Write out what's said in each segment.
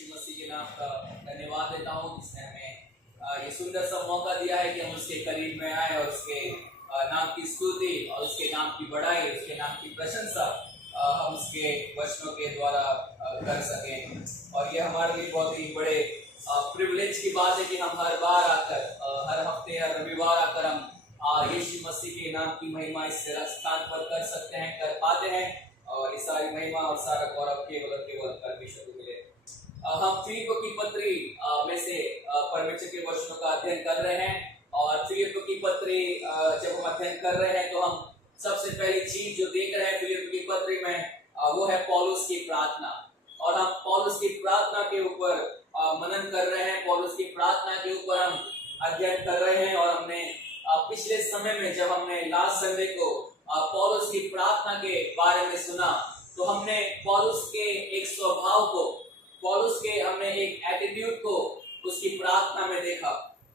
यीशु मसीह के नाम का धन्यवाद देता हूँ जिसने हमें ये सुंदर सा मौका दिया है कि हम उसके करीब में आए और उसके नाम की स्तुति और उसके नाम की बड़ाई, उसके नाम की प्रशंसा हम उसके वचनों के द्वारा कर सकें। और ये हमारे लिए बहुत ही बड़े प्रिविलेज की बात है कि हम हर बार आकर, हर हफ्ते, हर रविवार आकर हम यीशु मसीह के नाम की महिमा इस स्थान पर कर सकते हैं, कर पाते हैं। और ये सारी महिमा और सारा गौरव केवल और केवल परमेश्वर को मिले। हम फिलिप्पियों की पत्री में से परमेश्वर के वचनों का अध्ययन कर रहे हैं। और फिलिप्पियों की पत्री जब हम अध्ययन कर रहे हैं तो हम सबसे पहली चीज जो देख रहे हैं फिलिप्पियों की पत्री में वो है पौलुस की प्रार्थना। और हम पौलुस की प्रार्थना के ऊपर मनन कर रहे हैं, पौलुस की प्रार्थना के ऊपर हम अध्ययन कर रहे हैं। और हमने पिछले समय में जब हमने लास्ट संडे को पौलुस की प्रार्थना के बारे में सुना तो हमने पौलुस के एक स्वभाव को, पौलुस के हमने एक एटीट्यूड को उसकी प्रार्थना में देखा।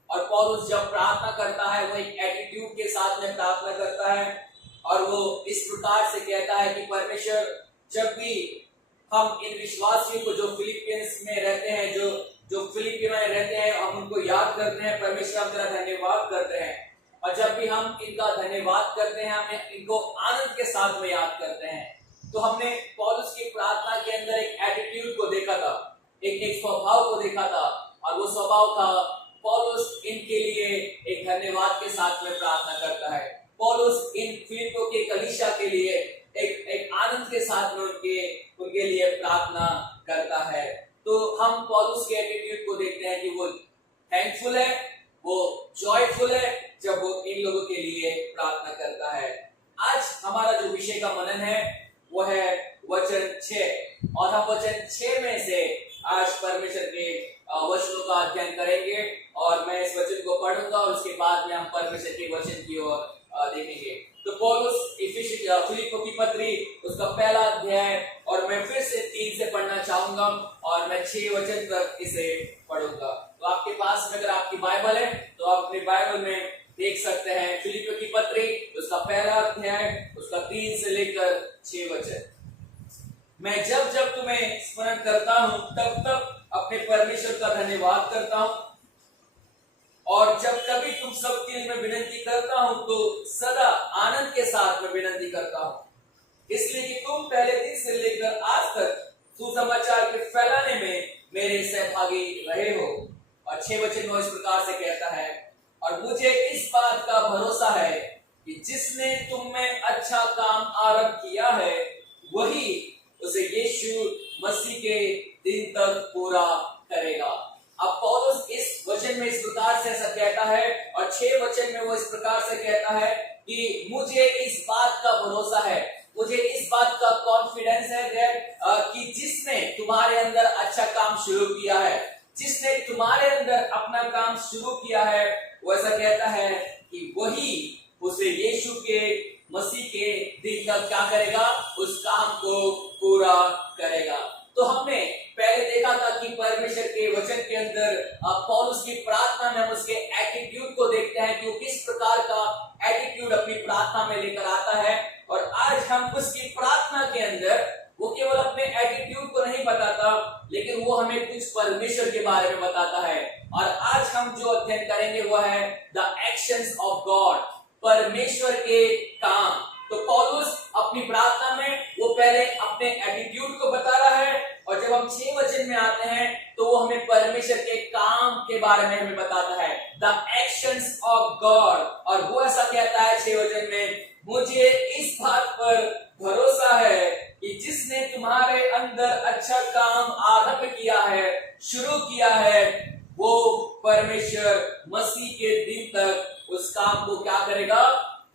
और पौलुस जब प्रार्थना करता है वो एक एटीट्यूड के साथ में प्रार्थना करता है और वो इस प्रकार से कहता है कि परमेश्वर, जब भी हम इन विश्वासियों को जो फिलिपियंस में रहते हैं, जो फिलिपियो में रहते हैं, हम उनको याद करते हैं, परमेश्वर हम तेरा धन्यवाद करते हैं। और जब भी हम इनका धन्यवाद करते हैं, हमें इनको आनंद के साथ में याद करते हैं। तो हमने पौलुस की प्रार्थना के अंदर एक एटीट्यूड को देखा था, एक स्वभाव को देखा था। और वो स्वभाव था पौलुस इनके लिए एक धन्यवाद के साथ में प्रार्थना करता है। पौलुस इन फिलिप्पियों के कलीसिया के लिए एक आनंद के साथ में उनके लिए प्रार्थना करता है। तो हम पौलुस के एटीट्यूड को देखते हैं कि वो थैंकफुल है, वो जॉयफुल है जब वो इन लोगों के लिए प्रार्थना करता है। आज हमारा जो विषय का मनन है वो है वचन 6। और हम वचन 6 में से आज परमेश्वर के वचनों का अध्ययन करेंगे। और मैं इस वचन को पढ़ूंगा और उसके बाद में हम परमेश्वर के वचन की ओर देखेंगे। तो पौलुस फिलिप्पियों की पत्री उसका पहला अध्याय, और मैं फिर से 3 से पढ़ना चाहूंगा और मैं 6 वचन तक इसे पढ़ूंगा। तो आपके पास में अगर आपकी बाइबल है तो आप अपनी बाइबल में देख सकते हैं फिलिप्पियों की पत्री उसका पहला अध्याय, उसका 3 से लेकर 6 वचन। मैं जब जब तुम्हें स्मरण करता हूं तब तब अपने परमेश्वर का धन्यवाद करता हूं। और जब कभी तुम सबके लिए मैं विनती करता हूं तो सदा आनंद के साथ मैं विनती करता हूं, इसलिए कि तुम पहले दिन से लेकर आज तक सुसमाचार के फैलाने में मेरे सहभागी रहे हो। और 6 वचन में इस प्रकार से कहता है, और मुझे इस बात का भरोसा है कि जिसने तुम में अच्छा काम आरंभ किया है वही उसे यीशु मसीह के दिन तक पूरा करेगा। अब पौलुस इस वचन में इस प्रकार से ऐसा कहता है और 6 वचन में वो इस प्रकार से कहता है कि मुझे इस बात का भरोसा है, मुझे इस बात का कॉन्फिडेंस है कि जिसने तुम्हारे अंदर अच्छा काम शुरू किया है, जिसने तुम्हारे अंदर अपना काम शुरू किया है, वो ऐसा कहता है कि वही उसे यीशु के मसीह के दिन तक क्या करेगा, उस काम को पूरा करेगा। तो हमने पहले देखा था कि परमेश्वर के वचन के अंदर पौलुस की प्रार्थना में हम उसके एटीट्यूड को देखते हैं कि वो किस प्रकार का एटीट्यूड अपनी प्रार्थना में लेकर आता है। और आज हम उसकी प्रार्थना के अंदर वो केवल अपने एटीट्यूड को नहीं बताता, लेकिन वो हमें कुछ परमेश्वर के बारे में बताता है। और आज हम जो अध्ययन करेंगे वो है द एक्शंस ऑफ गॉड, परमेश्वर के काम। तो पौलुस अपनी प्रार्थना में वो पहले अपने एटीट्यूड को बता रहा है, और जब हम 6 वचन में आते हैं तो वो हमें परमेश्वर के काम के बारे में हमें बताता है, द एक्शंस ऑफ गॉड। और वो ऐसा कहता है 6 वचन में, मुझे इस बात पर भरोसा है कि जिसने तुम्हारे अंदर अच्छा काम आरंभ किया है, शुरू किया है, वो परमेश्वर मसीह के दिन तक उस काम को क्या करेगा,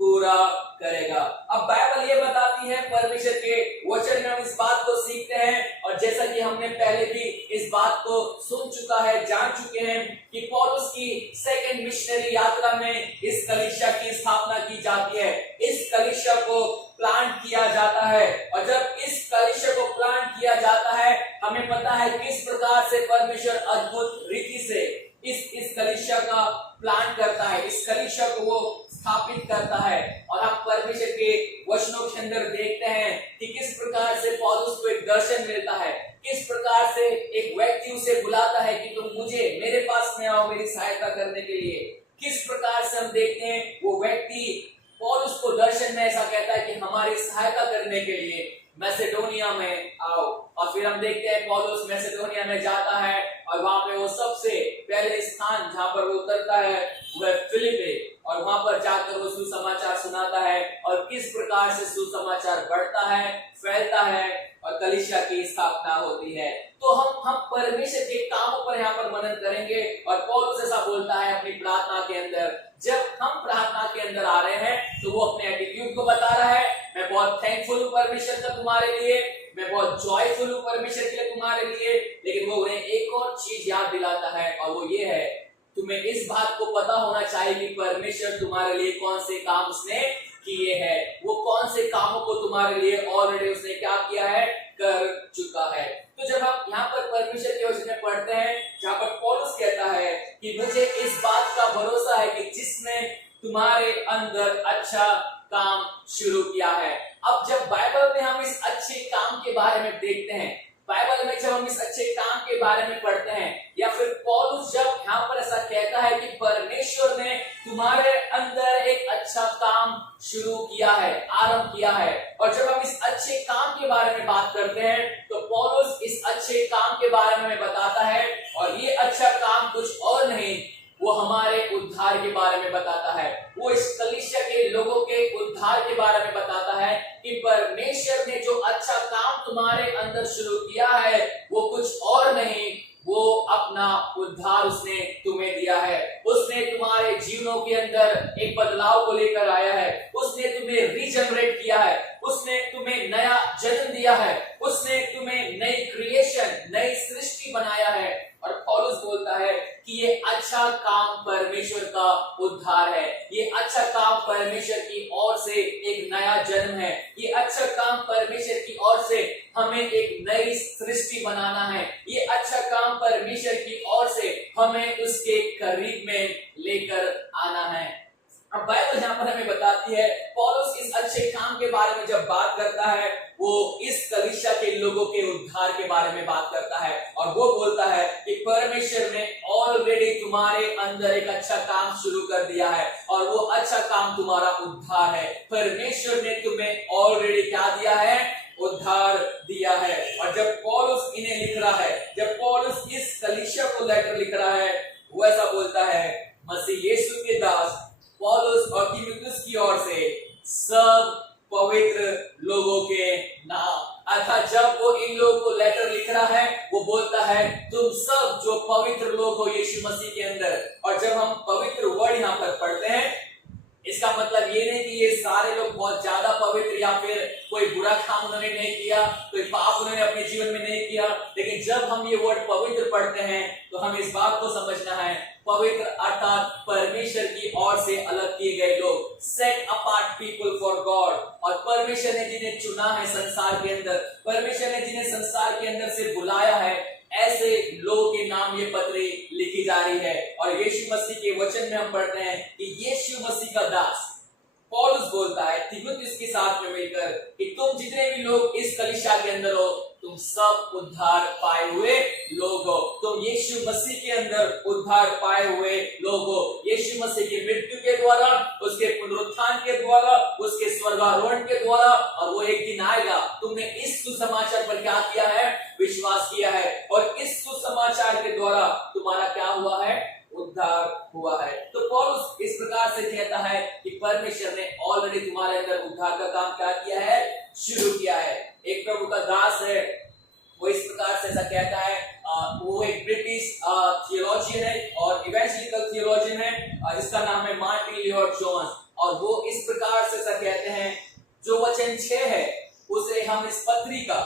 पूरा करेगा। अब बाइबल ये बताती है, परमेश्वर के वचन में हम इस बात को सीखते हैं। और जैसा कि हमने पहले भी इस बात को सुन चुका है, जान चुके हैं कि पौलुस की सेकंड मिशनरी यात्रा में इस कलीसिया की स्थापना की जाती है, इस कलीसिया को प्लांट किया जाता है। और जब इस कलीसिया को प्लांट किया जाता है, हमें पता है किस प्रकार से परमेश्वर अद्भुत रीति से इस कलीसिया का प्लान करता है, इस कलीसिया को वो स्थापित करता है। और हम परमेश्वर के वचनों के अंदर देखते हैं कि किस प्रकार से पौलुस को एक दर्शन मिलता है, किस प्रकार प्रकार से एक व्यक्ति उसे बुलाता है कि तुम मुझे मेरे पास में आओ मेरी सहायता करने के लिए, किस प्रकार से हम देखते हैं वो व्यक्ति पौलुस को दर्शन में ऐसा कहता है कि हमारी सहायता करने के लिए मैसेडोनिया में आओ। और फिर हम देखते हैं पौलुस मैसेडोनिया में जाता है और वहां पे वो सबसे पहले स्थान जहां पर वो उतरता है वह फिलिपी, और वहां पर जाकर वो सुसमाचार सुनाता है और किस प्रकार से सुसमाचार बढ़ता है, फैलता है और कलीसिया की स्थापना होती है। तो हम परमेश्वर के कामों पर यहाँ पर मनन करेंगे। और पौलुस ऐसा बोलता है अपनी प्रार्थना के अंदर, जब हम प्रार्थना के अंदर आ रहे हैं तो वो अपने एटीट्यूड को बता रहा है, मैं बहुत थैंकफुल हूँ परमेश्वर का तुम्हारे लिए, मैं बहुत जॉयफुल हूँ परमेश्वर के लिए तुम्हारे लिए। लेकिन वो उन्हें एक और चीज याद दिलाता है और वो ये है, तुम्हें इस बात को पता होना चाहिए कि परमेश्वर तुम्हारे लिए कौन से काम उसने किए हैं, वो कौन से कामों को तुम्हारे लिए ऑलरेडी उसने क्या किया है, कर चुका है। तो जब हम यहाँ पर परमेश्वर के वचन में पढ़ते हैं जहाँ पर पौलुस कहता है कि मुझे इस बात का भरोसा है कि जिसने तुम्हारे अंदर अच्छा काम शुरू किया है। अब जब बाइबल में हम इस अच्छे काम के बारे में देखते हैं, बाइबल में जब हम इस अच्छे काम के बारे में पढ़ते हैं, या फिर पौलुस जब यहाँ पर ऐसा कहता है कि परमेश्वर ने तुम्हारे अंदर एक अच्छा काम शुरू किया है, आरंभ किया है, और जब हम इस अच्छे काम के बारे में बात करते हैं तो पौलुस इस अच्छे काम के बारे में बताता है। और ये अच्छा काम कुछ और नहीं, वो हमारे उद्धार के बारे में बताता है। वो इस कलीसिया के लोगों के उद्धार के बारे में बताता है कि परमेश्वर ने जो अच्छा काम तुम्हारे अंदर शुरू किया है वो कुछ और नहीं, वो अपना उद्धार उसने तुम्हें दिया है। उसने तुम्हारे जीवनों के अंदर एक बदलाव को लेकर आया है, उसने तुम्हें रीजनरेट किया है, उसने तुम्हें नया जन्म दिया है, उसने तुम्हें नई क्रिएशन, नई सृष्टि बनाया है। और पौलुस बोलता है कि ये अच्छा काम परमेश्वर का उद्धार है, ये अच्छा काम परमेश्वर की ओर से एक नया जन्म है, ये अच्छा काम परमेश्वर की ओर से हमें एक नई सृष्टि बनाना है, ये अच्छा काम परमेश्वर की ओर से हमें उसके करीब में लेकर आना है। अब बाइबल यहाँ पर हमें बताती है, पौलुस इस अच्छे काम के बारे में जब बात करता है वो इस कलीसिया के लोगों के उद्धार के बारे में बात करता है। और वो बोलता है कि परमेश्वर ने ऑलरेडी तुम्हारे अंदर एक अच्छा काम शुरू कर दिया है और वो अच्छा काम तुम्हारा उद्धार है। परमेश्वर ने तुम्हें ऑलरेडी क्या दिया है, उद्धार दिया है। और जब पौलुस इन्हें लिख रहा है, जब पौलुस इस कलीसिया को लेटर लिख रहा है, वो ऐसा बोलता है, मसीह यीशु के दास पौलुस और तीमुथियुस की ओर से सब पवित्र लोगों के नाम। अर्थात जब वो इन लोगों को लेटर लिख रहा है वो बोलता है तुम सब जो पवित्र लोग हो यीशु मसीह के अंदर। और जब हम पवित्र वर्ड यहाँ पर पढ़ते हैं, इसका मतलब ये नहीं कि ये सारे लोग बहुत ज्यादा पवित्र या फिर कोई बुरा काम उन्होंने नहीं किया, कोई पाप उन्होंने अपने जीवन में नहीं किया। लेकिन जब हम ये वर्ड पवित्र पढ़ते हैं तो हम इस बात को समझना है, पवित्र अर्थात परमेश्वर की ओर से अलग किए गए लोग, set apart people for God. और परमेश्वर ने जिन्हें चुना है संसार के अंदर, परमेश्वर ने जिन्हें संसार के अंदर से बुलाया है, ऐसे लोगों के नाम ये पत्री लिखी जा रही है। और यीशु मसीह के वचन में हम पढ़ते हैं कि यीशु मसीह का दास पौलुस बोलता है तीमुथियुस के साथ में मिलकर कि तुम जितने भी लोग इस कलीसिया के अंदर हो, तुम सब उद्धार पाए हुए लोग हो, तुम यीशु मसीह के अंदर उद्धार पाए हुए लोग हो। यीशु मसीह की मृत्यु के द्वारा, उसके पुनरुत्थान के द्वारा, उसके स्वर्गारोहण के द्वारा, और वो एक दिन आएगा। तुमने इस सुसमाचार पर क्या किया है, विश्वास किया है, और इस सुसमाचार के द्वारा तुम्हारा क्या हुआ है, उद्धार हुआ है। तो पौलुस इस प्रकार से कहता है कि परमेश्वर ने ऑलरेडी तुम्हारे अंदर उद्धार का काम क्या किया है, शुरू किया है। एक प्रभु का दास है, वो इस प्रकार से ऐसा कहता है, वो एक ब्रिटिश थियोलॉजियन है और इवेंजेलिकल थियोलॉजियन है, जिसका नाम है मार्टिन ल्योड जोन्स। और वो इस प्रकार से ऐसा कहते हैं, जो वचन 6 है उसे हम इस पत्री का,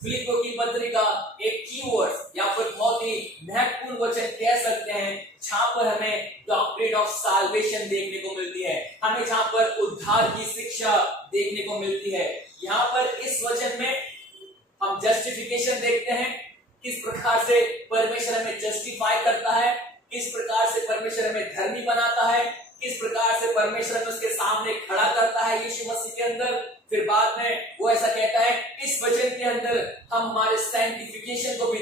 फिलिपियों की पत्री का एक कीवर्ड या फिर बहुत ही महत्वपूर्ण वचन कह सकते हैं, जहां पर हमें डॉक्ट्रिन ऑफ साल्वेशन देखने को मिलती है, हमें जहां पर उद्धार की शिक्षा देखने को मिलती है। यहाँ पर इस वचन में हम जस्टिफिकेशन देखते हैं, किस प्रकार से परमेश्वर हमें जस्टिफाई करता है, किस प्रकार से परमेश्वर हमें धर्मी बनाता है, किस प्रकार से परमेश्वर हमें उसके सामने खड़ा करता है यीशु मसीह के अंदर। फिर बाद में वो ऐसा कहता है, इस वचन के अंदर हम हमारे सैंक्टिफिकेशन को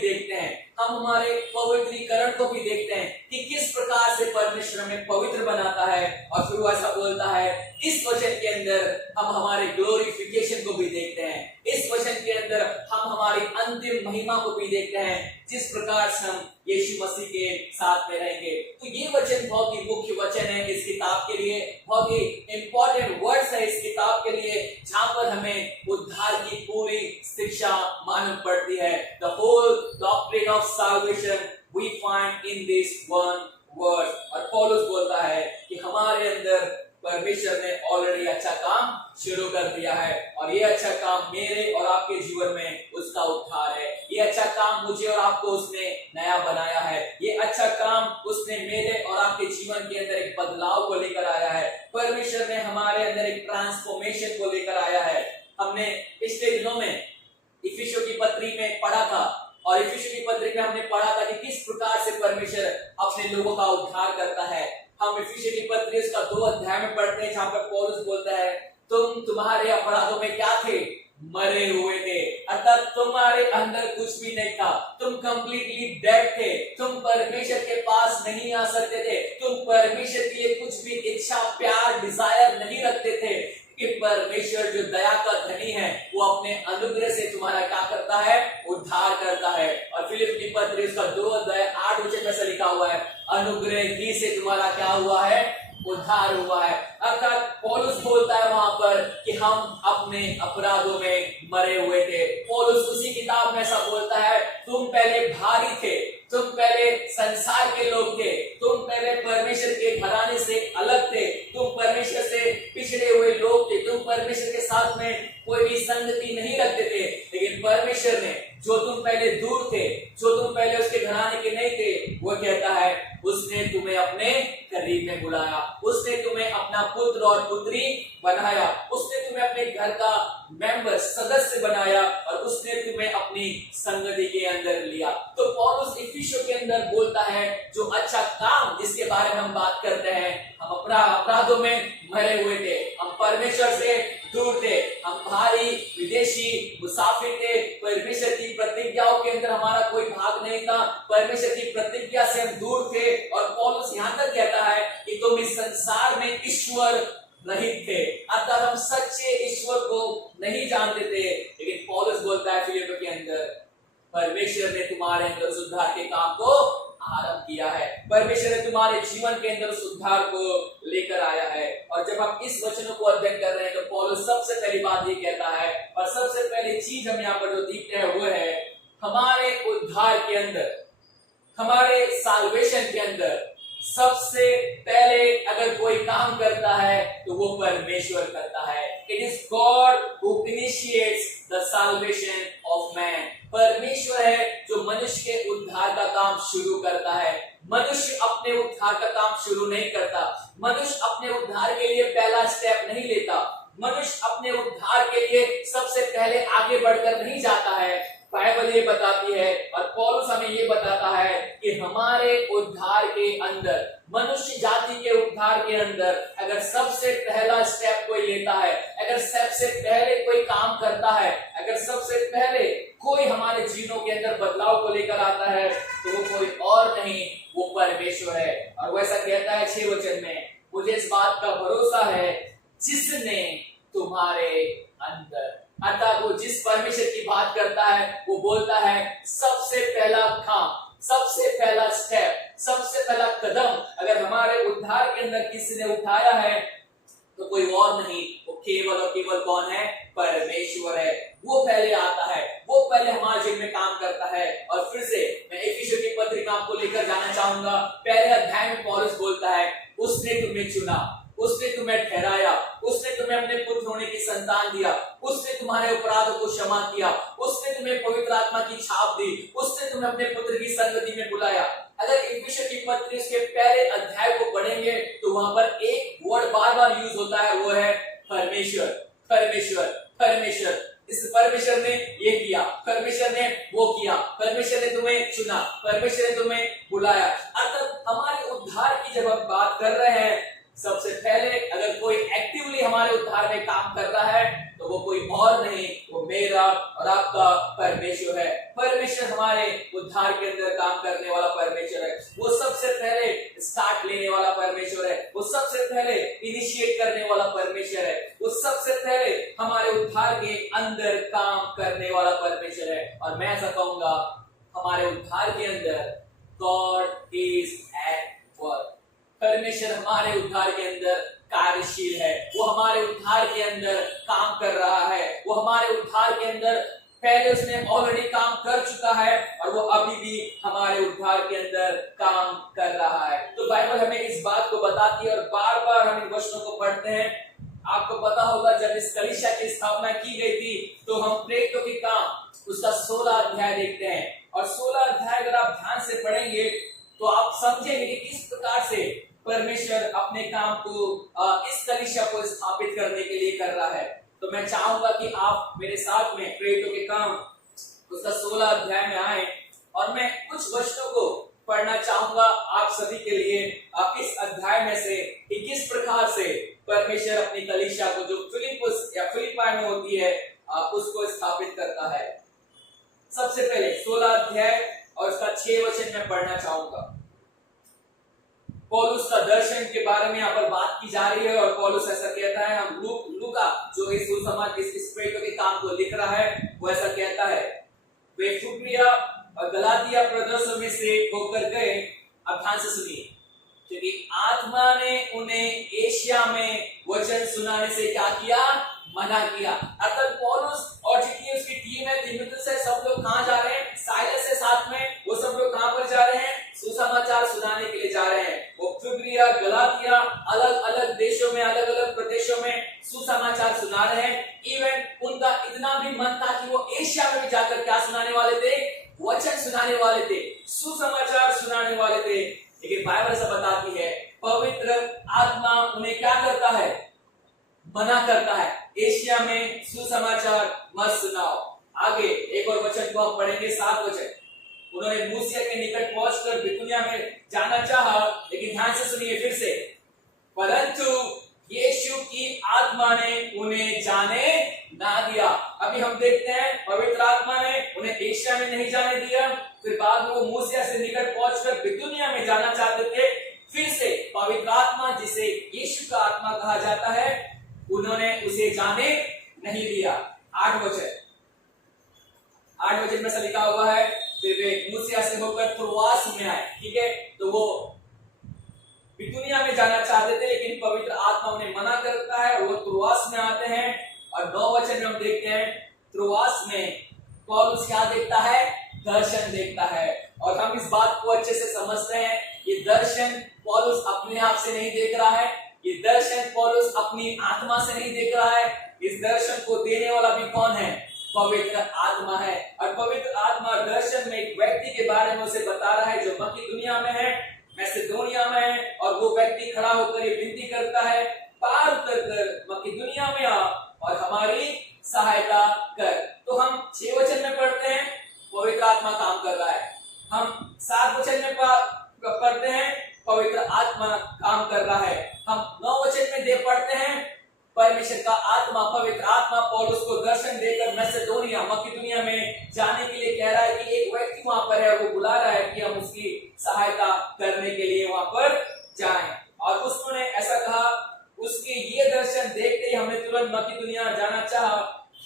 हमारे पवित्रीकरण को भी देखते हैं कि किस प्रकार से परमेश्वर हमें पवित्र बनाता है, और फिर वो ऐसा बोलता है इस वचन के अंदर हम हमारे ग्लोरिफिकेशन को भी देखते हैं, इस वचन के अंदर हम हमारी अंतिम महिमा को भी देखते हैं, जिस प्रकार से हम यीशु मसीह के साथ में रहेंगे। तो ये वचन बहुत ही मुख्य वचन है इस किताब के लिए, बहुत ही इंपॉर्टेंट वर्ड्स है इस किताब के लिए, जहां पर हमें उद्धार की पूरी शिक्षा मालूम पड़ती है। The whole doctrine of salvation we find in this one word. और पौलुस बोलता है कि हमारे अंदर परमेश्वर ने ऑलरेडी अच्छा काम शुरू कर दिया है, और ये अच्छा काम मेरे और आपके जीवन में उसका उद्धार है। ये अच्छा काम मुझे और आपको उसने नया बनाया है। ये अच्छा काम उसने मेरे और आपके जीवन के अंदर एक बदलाव को लेकर आया है। परमेश्वर ने हमारे अंदर एक ट्रांसफॉर्मेशन को लेकर आया है। हमने पिछले दिनों में इफिसियों की पत्री में पढ़ा था, और इफिसियों की पत्री में हमने पढ़ा था कि किस प्रकार से परमेश्वर अपने लोगों का उद्धार करता है। हम इफिसियों की पत्री उसका 2 अध्याय में पढ़ते हैं, जहां पर पौलुस बोलता है तुम तुम्हारे अपराधों में क्या थे, मरे हुए थे, अर्थात तुम्हारे अंदर कुछ भी नहीं था, तुम कंप्लीटली डेड थे, तुम परमेश्वर के पास नहीं आ सकते थे, तुम परमेश्वर के लिए कुछ भी इच्छा, प्यार, डिजायर नहीं रखते थे। कि परमेश्वर जो दया का धनी है वो अपने अनुग्रह से तुम्हारा क्या करता है, उद्धार करता है। और फिलिप की पत्री उसका 2 अध्याय 8 वचन में से लिखा हुआ है अनुग्रह ही से तुम्हारा क्या हुआ है, उद्धार हुआ है। अर्थात पौलुस बोलता है वहां पर कि हम अपने अपराधों में मरे हुए थे। पौलुस उसी किताब में ऐसा बोलता है तुम पहले भारी थे, तुम पहले संसार के लोग थे, तुम पहले परमेश्वर के घराने से अलग थे, तुम परमेश्वर से पिछड़े हुए लोग थे, तुम परमेश्वर के साथ में कोई भी संगति नहीं रखते थे। लेकिन परमेश्वर ने जो तुम पहले दूर थे, जो तुम पहले उसके घराने के नहीं थे, वो कहता है उसने तुम्हें अपने करीब में बुलाया, उसने तुम्हें अपना पुत्र और पुत्री बनाया, उसने तुम्हें अपने घर का मेंबर, सदस्य बनाया, और उसने तुम्हें अपनी संगति के अंदर लिया। तो पौलुस इफिसियों के अंदर बोलता है जो अच्छा काम जिसके बारे में हम बात करते हैं, हम अपराधों में मरे हुए थे, हम परमेश्वर से दूर थे, हम भारी विदेशी मुसाफिर थे, परमेश्वर की प्रतिज्ञाओं के अंदर हमारा कोई भाग नहीं था, परमेश्वर की प्रतिज्ञा से हम दूर थे। और पौलुस यहाँ तक कहता है कि तुम इस संसार में ईश्वर रहित थे, अर्थात हम सच्चे ईश्वर को नहीं जानते थे। लेकिन पौलुस बोलता है फिलिप्पियों के अंदर परमेश्वर ने तुम्हारे अंदर उस उद्धार के काम को आरंभ किया है, परमेश्वर ने तुम्हारे जीवन के अंदर उस उद्धार को लेकर आया है। और जब हम इस वचनों को अध्ययन कर रहे हैं तो पौलुस सबसे पहली बात ये कहता है, और सबसे पहली चीज हम यहाँ पर जो देखते हैं वो है हमारे उद्धार के अंदर, हमारे साल्वेशन के अंदर सबसे पहले अगर कोई काम करता है तो वो परमेश्वर करता है। It is God who initiates the salvation of man. परमेश्वर है जो मनुष्य के उद्धार का काम शुरू करता है। मनुष्य अपने उद्धार का काम शुरू नहीं करता, मनुष्य अपने उद्धार के लिए पहला स्टेप नहीं लेता, मनुष्य अपने उद्धार के लिए सबसे पहले आगे बढ़कर नहीं जाता है। बाइबल ये बताती है और पौलुस हमें ये बताता है कि हमारे उद्धार के अंदर, मनुष्य जाति के उद्धार के अंदर अगर सबसे पहला स्टेप कोई लेता है, अगर सबसे पहले कोई काम करता है, अगर सबसे पहले कोई हमारे जीवनों के अंदर बदलाव को लेकर आता है तो वो कोई और नहीं, वो परमेश्वर है। और वैसा कहता है 6 वचन में, मुझे इस बात का भरोसा है जिसने तुम्हारे अंदर, अर्थात वो जिस परमेश्वर की बात करता है वो बोलता है सबसे पहला काम, सबसे पहला स्टेप, सबसे पहला कदम अगर हमारे उद्धार के अंदर किसी ने उठाया है तो कोई और नहीं, वो केवल और केवल कौन है, परमेश्वर है। वो पहले आता है, वो पहले हमारे जीवन में काम करता है। और फिर से मैं इफिसियों की पत्री में आपको लेकर जाना चाहूंगा। पहले अध्याय में पौलुस बोलता है उसने तुम्हें चुना, उसने तुम्हें ठहराया, उसने तुम्हें अपने पुत्र होने की संतान दिया, उसने तुम्हारे अपराधों को क्षमा किया, उसने तुम्हें पवित्र आत्मा की छाप दी, उसने तुम्हें अपने पुत्र की संगति में बुलाया। अगर इफिसियों की पत्री उसके पहले अध्याय को पढ़ेंगे तो वहां पर एक वर्ड बार बार यूज होता है, वो है परमेश्वर, परमेश्वर, परमेश्वर। इस परमेश्वर ने ये किया, परमेश्वर ने वो किया, परमेश्वर ने तुम्हें चुना, परमेश्वर ने तुम्हें बुलाया। अर्थात हमारे उद्धार की जब हम बात कर रहे हैं, सबसे पहले अगर कोई एक्टिवली हमारे उद्धार में काम कर रहा है तो वो कोई और नहीं, वो मेरा और आपका परमेश्वर है। परमेश्वर हमारे उद्धार के अंदर काम करने वाला परमेश्वर है। वो सबसे पहले स्टार्ट लेने वाला परमेश्वर है। वो सबसे पहले इनिशिएट करने वाला परमेश्वर है। वो सबसे पहले हमारे उद्धार के अंदर काम करने वाला परमेश्वर है। और मैं ऐसा कहूंगा, हमारे उद्धार के अंदर God is at work। परमेश्वर हमारे उद्धार के अंदर कार्यशील है। वो हमारे उद्धार के अंदर काम कर रहा है। वो हमारे उद्धार के अंदर पहले उसने ऑलरेडी काम कर चुका है और वो अभी भी हमारे उद्धार के अंदर काम कर रहा है। तो बाइबल हमें इस बात को बताती है और बार बार हम इन वचनों को पढ़ते हैं। आपको पता होगा, जब इस कलीसिया की स्थापना की गई थी तो हम प्रेरितों के काम उसका 16 अध्याय देखते हैं। और 16 अध्याय अगर आप ध्यान से पढ़ेंगे तो आप समझेंगे कि किस प्रकार से परमेश्वर अपने काम को इस कलीसिया को स्थापित करने के लिए कर रहा है। तो मैं चाहूंगा कि आप मेरे साथ में प्रेरितों के काम उसका 16 अध्याय में आए और मैं कुछ वचनों को पढ़ना चाहूंगा आप सभी के लिए। इस अध्याय में से कि किस प्रकार से परमेश्वर अपनी कलीसिया को, जो फिलिप्पुस या फिलिप्पाई में होती है, उसको स्थापित करता है। सबसे पहले 16 अध्याय और उसका 6 वचन में पढ़ना चाहूंगा। पौलुस का दर्शन के बारे में यहाँ पर बात की जा रही है और पौलुस ऐसा कहता है, हम लूका जो इस सुसमाचार इस प्रेरितों के काम को लिख रहा है, वो ऐसा कहता है, वे फ्रूगिया और गलातिया प्रदेशों में से होकर गए। अब ध्यान से सुनिए, क्योंकि आत्मा ने उन्हें एशिया में वचन सुनाने से क्या किया? मना किया। अर्थात पौलुस और जितनी उसकी टीम है, तीमुथियुस है, सब लोग कहां जा रहे हैं? साइलस के साथ में वो सब लोग कहां पर जा रहे हैं? सुसमाचार सुनाने के लिए जा रहे हैं। वो फ्रूगिया, गलातिया, अलग अलग देशों में, अलग अलग प्रदेशों में सुसमाचार सुना रहे हैं। इवन उनका इतना भी मन था कि वो एशिया में भी जाकर क्या सुनाने वाले थे? वचन सुनाने वाले थे, सुसमाचार सुनाने वाले थे। लेकिन बाइबल से बताती है, पवित्र आत्मा उन्हें क्या करता है? मना करता है, एशिया में सुसमाचार मत सुनाओ। आगे एक और वचन को हम पढ़ेंगे, 7 वचन। उन्होंने मूसिया के निकट पहुंचकर बितूनिया में जाना चाहा, लेकिन ध्यान से सुनिए फिर से, परंतु यीशु की आत्मा ने उन्हें जाने ना दिया। अभी हम देखते हैं, पवित्र आत्मा ने उन्हें एशिया में नहीं जाने दिया, फिर बाद में वो मूसिया से निकट पहुंचकर बितूनिया में जाना चाहते थे। फिर से पवित्र आत्मा, जिसे यीशु का आत्मा कहा जाता है, उन्होंने उसे जाने नहीं दिया। 8 वचन में से लिखा हुआ है, फिर वे मूसिया से होकर त्रोआस में आए। ठीक है, तो वो बितूनिया में जाना चाहते थे, लेकिन पवित्र आत्मा उन्हें मना करता है और वो त्रोआस में आते हैं। और 9 वचन में हम देखते हैं, त्रोआस में पौलुस क्या देखता है? दर्शन देखता है। और हम इस बात को अच्छे से समझते हैं, ये दर्शन पौलुस अपने आप से नहीं देख रहा है, ये दर्शन पौलुस अपनी आत्मा से नहीं देख रहा है। इस दर्शन को देने वाला भी कौन है? पवित्र आत्मा है। और पवित्र आत्मा दर्शन में एक व्यक्ति के बारे में उसे बता रहा है जो मकिदुनिया में है, मैसेडोनिया में है, और वो व्यक्ति खड़ा होकर ये विनती करता है, पार उतर कर मकिदुनिया में आ और हमारी सहायता कर। तो हम 6 वचन में पढ़ते हैं, पवित्र आत्मा काम कर रहा है। हम 7 वचन में पढ़ते हैं, पवित्र आत्मा काम कर रहा है। हम 9 वचन में पढ़ते हैं, परमेश्वर का आत्मा, पवित्र आत्मा पौलुस को दर्शन देकर मैसेडोनिया, मकिदुनिया में जाने के लिए कह रहा है कि एक व्यक्ति वहां पर है, वो बुला रहा है कि हम उसकी सहायता करने के लिए वहां पर जाएं। और उसने ऐसा कहा, उसके ये दर्शन देखते ही हमने तुरंत मकिदुनिया जाना चाहा,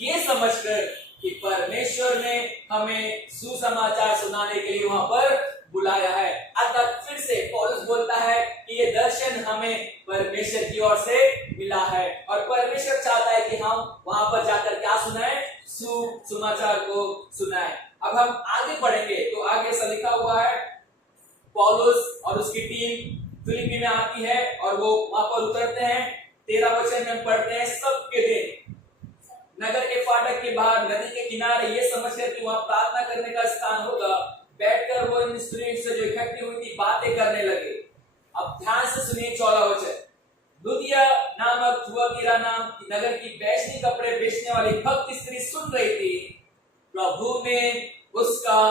ये समझकर कि परमेश्वर ने हमें सुसमाचार सुनाने के लिए वहां पर बुलाया है। अतः फिर से पौलुस बोलता है कि ये दर्शन हमें परमेश्वर की ओर से मिला है और परमेश्वर चाहता है कि हम वहां पर जाकर क्या सुनाएं? सुसमाचार को सुनाएं। अब हम आगे बढ़ेंगे तो आगे ऐसा लिखा हुआ है, पौलुस और उसकी टीम फिलिप्पी में आती है और वो वहां पर उतरते हैं। 13 वचन में पढ़ते हैं, सबके दिन नगर के फाटक के बाहर नदी के किनारे ये समझकर कि वहां प्रार्थना करने का स्थान होगा, बैठकर वो इन स्त्रियों से जो इकट्ठी हुई थी बातें करने लगे। अब ध्यान से सुनिए 14 वचन। लुदिया नामक थुआतीरा नाम की नगर की बैशनी कपड़े बेचने वाली भक्त स्त्री सुन रही थी, प्रभु ने उसका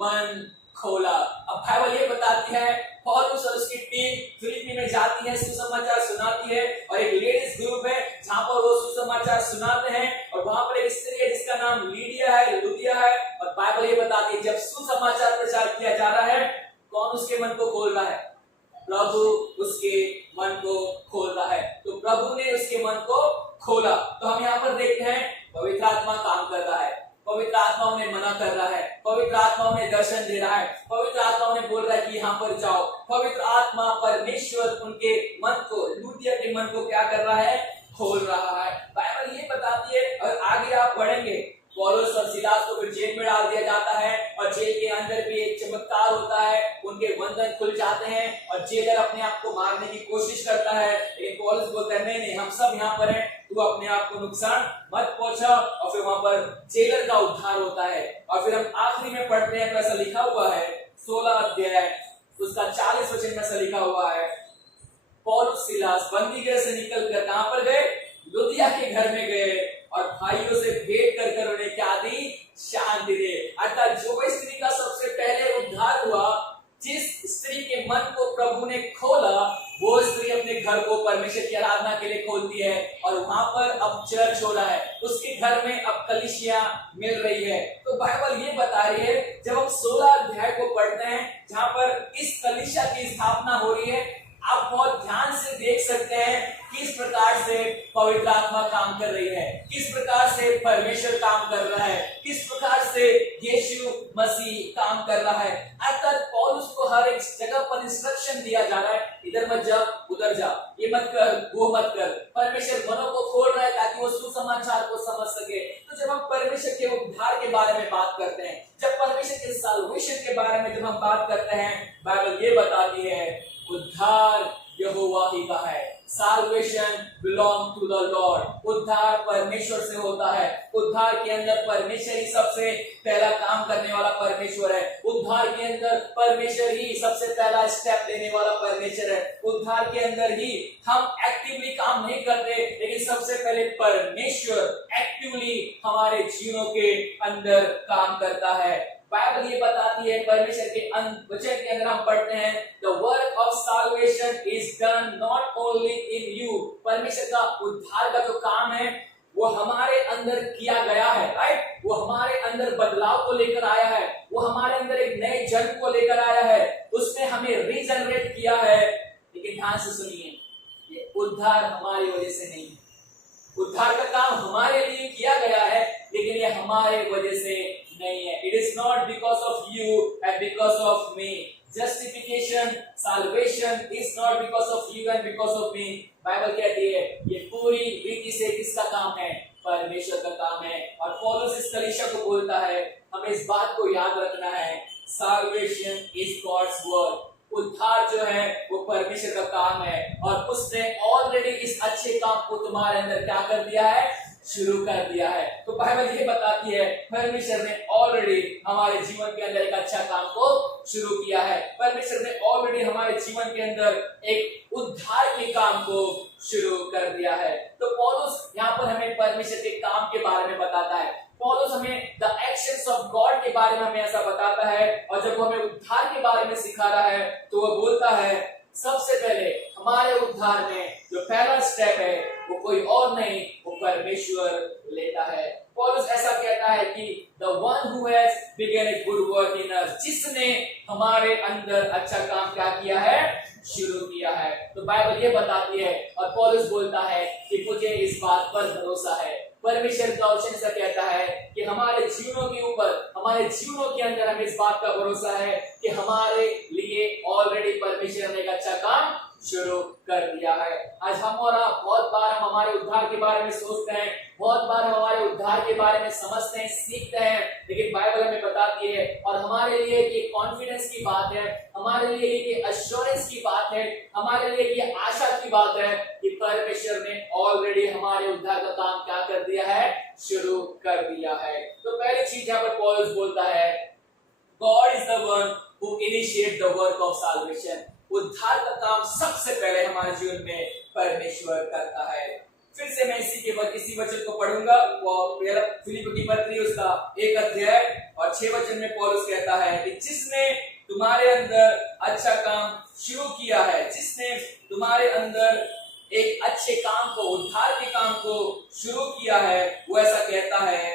मन खोला। अब बाइबल ये बताती है, पौलुस और उसकी टीम फिलिप्पी में जाती है, सुसमाचार सुनाती है और एक लेडीज ग्रुप है जहां पर वो सुसमाचार सुनाते हैं और जिसका नाम लीडिया है, लुदिया है। और बाइबल ये बताती है जब सुसमाचार प्रचार किया जा रहा है, कौन उसके मन को खोल रहा है? प्रभु उसके मन को खोल रहा है। तो प्रभु ने उसके मन को खोला। तो हम यहाँ पर देखते हैं पवित्र आत्मा काम कर रहा है, पवित्र आत्मा उन्हें मना कर रहा है, पवित्र आत्मा उन्हें दर्शन दे रहा है, पवित्र आत्मा उन्हें बोल रहा है कि यहाँ पर जाओ। पवित्र आत्मा परमेश्वर उनके मन को, लूदिया के मन को क्या कर रहा है? खोल रहा है। बाइबल ये बताती है, और आगे आप पढ़ेंगे, पौलुस और सिलास को फिर जेल में डाल दिया जाता है और जेल के अंदर भी एक चमत्कार होता है, उनके बंधन खुल जाते हैं और जेलर अपने आप को मारने की कोशिश करता है, लेकिन पौलुस बोलता है नहीं, हम सब यहाँ पर हैं, तू अपने आप को नुकसान मत पहुंचा। और फिर वहां पर जेलर का उद्धार होता है। और फिर हम आखिरी में पढ़ते हैं, ऐसा लिखा हुआ है 16 अध्याय उसका 40 वचन में ऐसा लिखा हुआ है, पौलुस सिलास बंदीगृह से निकलकर कहां पर गए? लुदिया के घर में गए और भाइयों से भेंट कर कर उन्हें क्या दी? शांति दे। अर्थात जो स्त्री का सबसे पहले उद्धार हुआ, जिस स्त्री के मन को प्रभु ने खोला, वो स्त्री अपने घर को परमेश्वर की आराधना के लिए खोलती है और वहां पर अब चर्च हो रहा है, उसके घर में अब कलीसिया मिल रही है। तो बाइबल ये बता रही है, जब हम 16 अध्याय को पढ़ते हैं जहां पर इस कलीसिया की स्थापना हो रही है, आप बहुत ध्यान से देख सकते हैं किस प्रकार से पवित्र आत्मा काम कर रही है, किस प्रकार से परमेश्वर काम कर रहा है, किस प्रकार से यीशु मसीह काम कर रहा है। अर्थात पौलुस को हर एक जगह पर इंस्ट्रक्शन दिया जा रहा है, इधर मत जा, उधर जा, ये मत कर, वो मत कर। परमेश्वर मनों को खोल रहा है ताकि वो सुसमाचार को समझ सके। तो जब हम परमेश्वर के उद्धार के बारे में बात करते हैं, जब परमेश्वर के साल्वेशन के बारे में जब हम बात करते हैं, बाइबल ये बताती है उद्धार यहोवा ही का है। Salvation belong to the Lord। उद्धार परमेश्वर से होता है। उद्धार के अंदर परमेश्वर ही सबसे पहला काम करने वाला परमेश्वर है। उद्धार के अंदर परमेश्वर ही सबसे पहला स्टेप लेने वाला परमेश्वर है। उद्धार के अंदर ही हम एक्टिवली काम नहीं करते, लेकिन सबसे पहले परमेश्वर एक्टिवली हमारे जीवनों के अंदर काम करता है। बाइबल ये बताती है, परमेश्वर के वचन के अंदर हम पढ़ते हैं, the work of salvation is done not only in you। परमेश्वर का उद्धार का जो काम है वो हमारे अंदर किया गया है, राइट? वो हमारे अंदर बदलाव को लेकर आया है, वो हमारे अंदर एक नए जन्म को लेकर आया है, उसने हमें रीजनरेट किया है। लेकिन ध्यान से सुनिए, ये उद्धार हमारी वजह से नहीं है। उद्धार का काम हमारे लिए किया गया है, लेकिन ये हमारे वजह से नहीं है। It is not because of you and because of me। Justification, salvation is not because of you and because of me। Bible कहती है ये पूरी रीति से किसका काम है? परमेश्वर का काम है। और पौलुस इस कलीसिया को बोलता है, हमें इस बात को याद रखना है, salvation is God's work। उद्धार जो है वो परमेश्वर का काम है और उसने ऑलरेडी इस अच्छे काम को तुम्हारे अंदर क्या कर दिया है? शुरू कर दिया है। तो बाइबल ये बताती है परमेश्वर ने ऑलरेडी हमारे जीवन के अंदर एक अच्छा काम को शुरू किया है। परमेश्वर ने ऑलरेडी हमारे जीवन के अंदर एक उद्धार के काम को शुरू कर दिया है। तो पौलुस यहाँ पर हमें परमेश्वर के काम के बारे में बताता है। पौलुस हमें द एक्शंस ऑफ गॉड के बारे में हमें ऐसा बताता है, और जब वो हमें उद्धार के बारे में सिखा रहा है तो वो बोलता है सबसे पहले हमारे उद्धार में जो पहला स्टेप है वो कोई और नहीं, वो परमेश्वर लेता है। पौलुस ऐसा कहता है कि the one who has begun a good work in us, जिसने हमारे अंदर अच्छा काम क्या किया है? शुरू किया है। तो बाइबल ये बताती है और पौलुस बोलता है कि मुझे इस बात पर भरोसा है। परमेश्वर का वचन ऐसा कहता है कि हमारे जीवनों के ऊपर, हमारे जीवनों के अंदर हमें इस बात का भरोसा है कि हमारे लिए ऑलरेडी परमेश्वर ने एक अच्छा काम शुरू कर दिया है। आज हम और आप बहुत बार हम हमारे उद्धार के बारे में सोचते हैं, बहुत बार हम हमारे उद्धार के बारे में समझते हैं, सीखते हैं, लेकिन बाइबल हमें बताती है और हमारे लिए ये कॉन्फिडेंस की बात है, हमारे लिए ये एश्योरेंस की बात है, हमारे लिए ये आशा की बात है कि परमेश्वर ने ऑलरेडी हमारे उद्धार का काम क्या कर दिया है? शुरू कर दिया है। तो पहली चीज यहाँ पर पौलुस बोलता है, God is the one who initiates the work of salvation। उद्धार का काम सबसे पहले हमारे जीवन में परमेश्वर करता है। फिर से मैं इसी वचन को पढ़ूंगा, वो फिलिप्पी की पत्री उसका 1 अध्याय और 6 वचन में पौलुस कहता है कि जिसने तुम्हारे अंदर अच्छा काम शुरू किया है, जिसने तुम्हारे अंदर एक अच्छे काम को, उद्धार के काम को शुरू किया है, वो ऐसा कहता है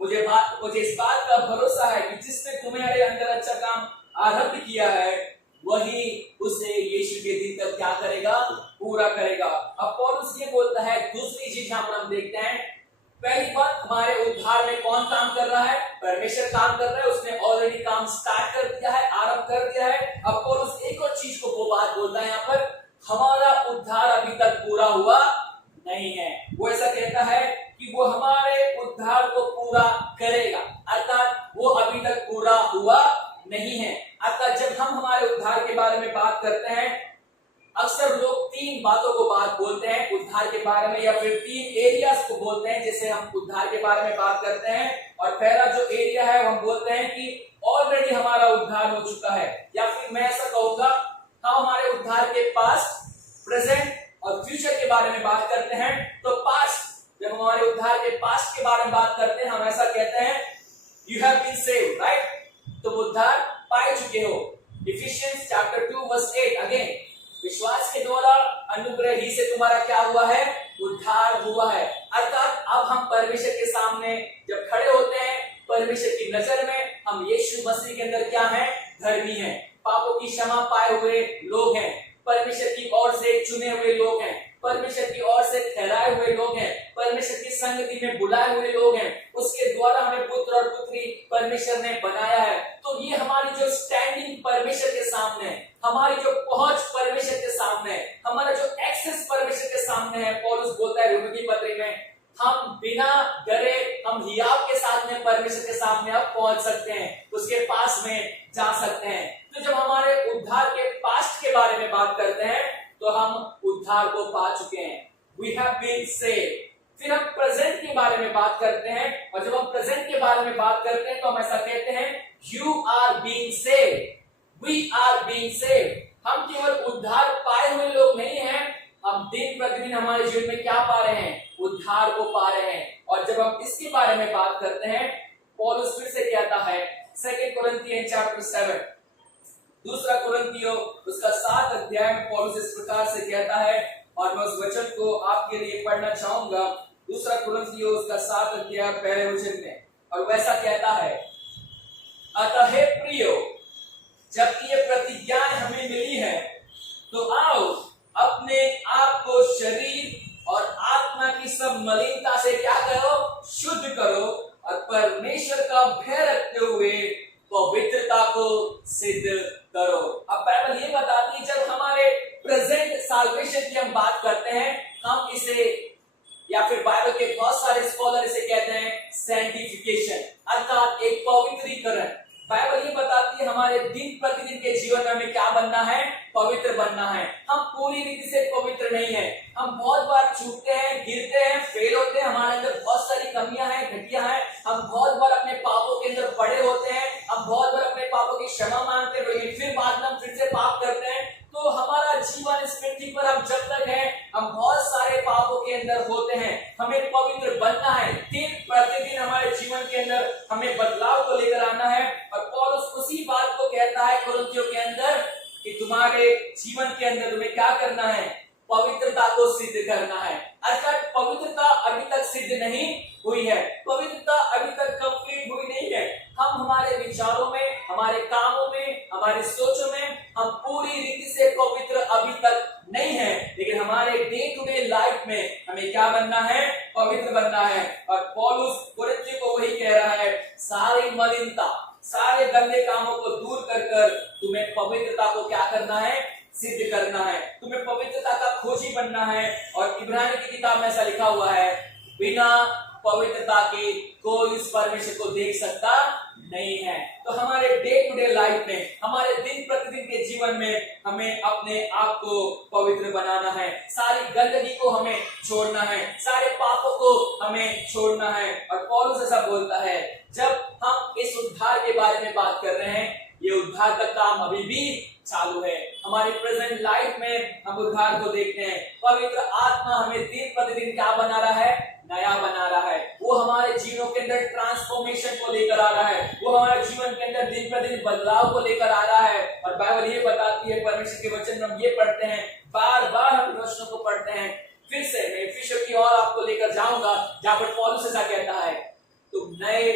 मुझे इस बात का भरोसा है कि जिसने तुम्हारे अंदर अच्छा काम आरंभ किया है वही उसे यीशु के दिन तक क्या करेगा, पूरा करेगा। अब पौलुस ये बोलता है, दूसरी चीज यहाँ पर हम देखते हैं, पहली बात हमारे उद्धार में कौन काम कर रहा है, परमेश्वर काम कर रहा है, उसने ऑलरेडी काम स्टार्ट कर दिया है, आरंभ कर दिया है। अब पौलुस एक और चीज को वो बात बोलता है यहाँ पर, हमारा उद्धार अभी तक पूरा हुआ नहीं है। वो ऐसा कहता है कि वो हमारे उद्धार को पूरा करेगा, अर्थात वो अभी तक पूरा हुआ नहीं है। अर्थात जब हम हमारे उद्धार के बारे में बात करते हैं, अक्सर लोग तीन बातों को बात बोलते हैं उद्धार के बारे में, या फिर तीन एरियाज को बोलते हैं जैसे हम उद्धार के बारे में बात करते हैं। और पहला जो एरिया है हम बोलते हैं कि ऑलरेडी हमारा उद्धार हो चुका है, या फिर मैं ऐसा कहूंगा हम हमारे उद्धार के पास्ट, प्रेजेंट और फ्यूचर के बारे में बात करते हैं। तो पास्ट, जब हमारे उद्धार के पास्ट के बारे में बात करते हैं हम ऐसा कहते हैं, you have been saved, right, तुम उद्धार पाए चुके हो। इफिशियंस चैप्टर 2 वर्स 8, अगेन, विश्वास के द्वारा अनुग्रह ही से तुम्हारा क्या हुआ है, उद्धार हुआ है। अर्थात अब हम परमेश्वर के सामने जब खड़े होते हैं, परमेश्वर की नजर में हम यीशु मसीह के अंदर क्या हैं, धर्मी हैं, पापों की क्षमा पाए हुए लोग हैं, परमेश्वर की ओर से चुने हुए लोग हैं, परमेश्वर की ओर से ठहराए हुए लोग हैं, परमेश्वर की संगति में बुलाए हुए लोग हैं। उसके द्वारा हमें पुत्र और पुत्री परमेश्वर ने बनाया है। तो ये हमारी जो स्टैंडिंग परमेश्वर के सामने, हमारी जो पहुंच परमेश्वर के सामने, हमारा जो एक्सेस परमेश्वर के सामने है, पौलुस बोलता है रोमी की पत्री में, हम बिना डरे हम हियाव के साथ में परमेश्वर के सामने अब पहुंच सकते हैं, उसके पास में जा सकते हैं। तो जब हमारे उद्धार के पास्ट के बारे में बात करते हैं तो हम उद्धार को पा चुके हैं, वी हैव बीन सेव्ड। फिर हम प्रेजेंट के बारे में बात करते हैं, और जब हम प्रेजेंट के बारे में बात करते हैं तो हम ऐसा कहते हैं, you are being saved, we are being saved. हम केवल उद्धार पाए हुए लोग नहीं हैं, हम दिन प्रतिदिन हमारे जीवन में क्या पा रहे हैं, उद्धार को पा रहे हैं। और जब हम इसके बारे में बात करते हैं, पौलुस फिर से कहता है 2 कोरिन्थियंस चैप्टर 7, दूसरा कुरिन्थियों उसका 7 अध्याय में पौलुस इस प्रकार से कहता है, और मैं उस वचन को आपके लिए पढ़ना चाहूंगा। दूसरा कुरिन्थियों उसका 7 अध्याय पहले वचन में, और वैसा कहता है, अतः हे प्रियो, जबकि ये प्रतिज्ञाएं हमें मिली है, तो आओ अपने आप को शरीर और आत्मा की सब मलिनता से क्या करो, शुद्ध करो, और परमेश्वर का भय रखते हुए पवित्रता को सिद्ध करो। अब बाइबल ये बताती है, जब हमारे प्रेजेंट साल्वेशन की हम बात करते हैं, हम इसे, या फिर बाइबल के बहुत सारे स्कॉलर इसे कहते हैं सैंक्टिफिकेशन, अर्थात एक पवित्रीकरण। बाइबल ये बताती है हमारे दिन प्रतिदिन के जीवन में हमें क्या बनना है, पवित्र बनना है। हम पूरी रीति से पवित्र नहीं है, हम बहुत बार चूकते हैं, गिरते हैं, फेल होते हैं, हमारे अंदर बहुत सारी कमियां हैं, घटियां हैं, हम बहुत बार अपने पापों के अंदर पड़े होते हैं, हम बहुत बार अपने पापों की क्षमा मांगते हैं, फिर बाद में हम फिर से पाप करते हैं। तो हमारा जीवन इस पृथ्वी पर हम जब तक हैं, हम बहुत सारे पापों के अंदर होते हैं, हमें पवित्र बनना है। दिन प्रतिदिन हमारे जीवन के अंदर हमें बदलाव को लेकर आना है, और पौलुस उसी बात को कहता है कुरिन्थियों के अंदर कि तुम्हारे जीवन के अंदर तुम्हें क्या करना है, पवित्रता को सिद्ध करना है। अर्थात पवित्रता अभी तक सिद्ध नहीं हुई है, पवित्रता अभी तक कंप्लीट हुई नहीं है। हम हमारे विचारों में, हमारे कामों में, हमारी सोचों में हम पूरी रीति से पवित्र अभी तक नहीं है, लेकिन हमारे डे टू डे लाइफ में हमें क्या बनना है, पवित्र बनना है। और पौलुस कुरिन्थियों को वही कह रहा है, सारी मलिनता, सारे गंदे कामों को दूर कर कर तुम्हें पवित्रता को क्या करना है, सिद्ध करना है, तुम्हें पवित्रता का खोजी बनना है। और इब्रानी की किताब में ऐसा लिखा हुआ है, बिना पवित्रता के कोई इस परमेश्वर को देख सकता नहीं है। तो हमारे डे टू डे लाइफ में, हमारे दिन प्रतिदिन के जीवन में हमें अपने आप को पवित्र बनाना है, सारी गंदगी को हमें छोड़ना है, सारे पापों को हमें छोड़ना है। और पौलुस ऐसा बोलता है, जब हम इस उद्धार के बारे में बात कर रहे हैं, ये उद्धार का काम अभी भी चालू है। हमारी प्रेजेंट लाइफ में हम उद्धार को देखते हैं, पवित्र आत्मा हमें दिन प्रतिदिन क्या बना रहा है, नया बना रहा है। वो हमारे जीवनों के अंदर ट्रांसफॉर्मेशन को लेकर आ रहा है, वो हमारे जीवन के अंदर दिन प्रतिदिन बदलाव को लेकर आ रहा है। और बाइबल ये बताती है, परमेश्वर के वचन में हम ये पढ़ते हैं, बार बार हम वचनों को पढ़ते हैं। फिर से मैं इफिसियों की ओर आपको लेकर जाऊंगा, जहां पर पौलुस ऐसा कहता है, तुम नए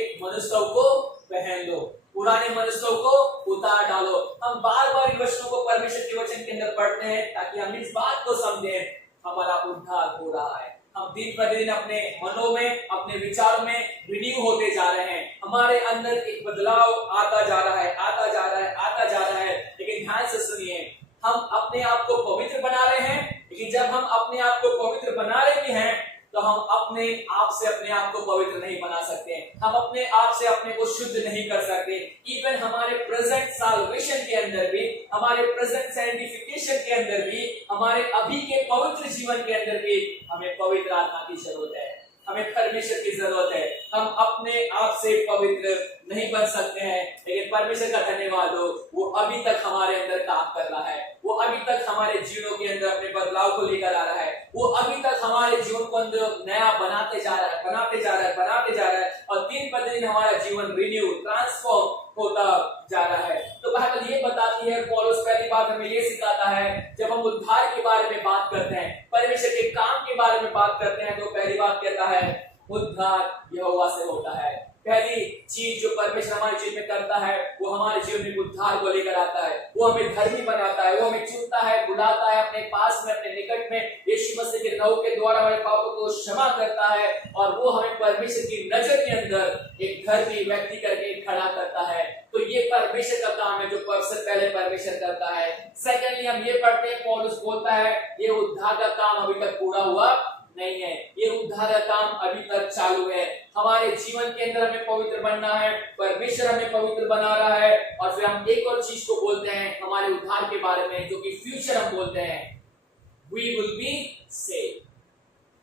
हम बार बार इन वचनों को परमेश्वर के वचन के अंदर पढ़ते हैं ताकि हम इस बात को समझें हमारा उद्धार हो रहा है। हम दिन प्रतिदिन अपने मनों में, अपने विचारों में रिन्यू होते जा रहे हैं। हमारे अंदर एक बदलाव आता जा रहा है, आता जा रहा है, आता जा रहा है। लेकिन ध्यान से सुनिए, हम अपने आप को पवित्र बना रहे हैं, लेकिन जब हम अपने आप को पवित्र बना रहे भी हैं तो हम अपने आप से अपने आप को पवित्र नहीं बना सकते। हम अपने आप से अपने को शुद्ध नहीं कर सकते। इवन हमारे प्रेजेंट साल्वेशन के अंदर भी, हमारे प्रेजेंट सैंक्टिफिकेशन के अंदर भी, हमारे अभी के पवित्र जीवन के अंदर भी हमें पवित्र आत्मा की जरूरत है, हमें परमेश्वर की जरूरत है। हम अपने आप से पवित्र नहीं बन सकते हैं, लेकिन परमेश्वर का धन्यवाद हो, वो अभी तक हमारे अंदर काम कर रहा है। वो अभी तक हमारे जीवनों के अंदर अपने बदलाव को लेकर आ रहा है। वो अभी तक हमारे जीवन को अंदर नया बनाते जा रहा है, बनाते जा रहा है, बनाते जा रहा है, और दिन प्रतिदिन हमारा जीवन रिन्यू, ट्रांसफॉर्म होता जा रहा है। तो बाइबल ये बताती है, पौलुस पहली बात हमें ये सिखाता है, जब हम उद्धार के बारे में बात करते हैं, परमेश्वर के काम के बारे में बात करते हैं, तो पहली बात कहता है उद्धार यहोवा से होता है। पहली चीज जो परमेश्वर हमारे जीवन में करता है, वो हमारे जीवन में उद्धार को लेकर आता है। वो हमें धर्मी बनाता है, वो हमें चुनता है, बुलाता है अपने पास में, अपने निकट में। यीशु मसीह के लहू के द्वारा हमारे पापों को क्षमा करता है, और वो हमें परमेश्वर की नजर के अंदर एक धर्मी व्यक्ति करके खड़ा करता है। तो ये परमेश्वर का काम है जो सबसे पहले परमेश्वर करता है। सेकेंडली हम ये पढ़ते हैं, पौलुस बोलता है ये उद्धार का काम अभी तक पूरा हुआ नहीं है, ये उद्धार का काम अभी तक चालू है। हमारे जीवन के अंदर हमें पवित्र बनना है, परमेश्वर हमें पवित्र बना रहा है। और फिर हम एक और चीज को बोलते हैं हमारे उद्धार के बारे में, जो कि फ्यूचर हम बोलते हैं, we will be saved।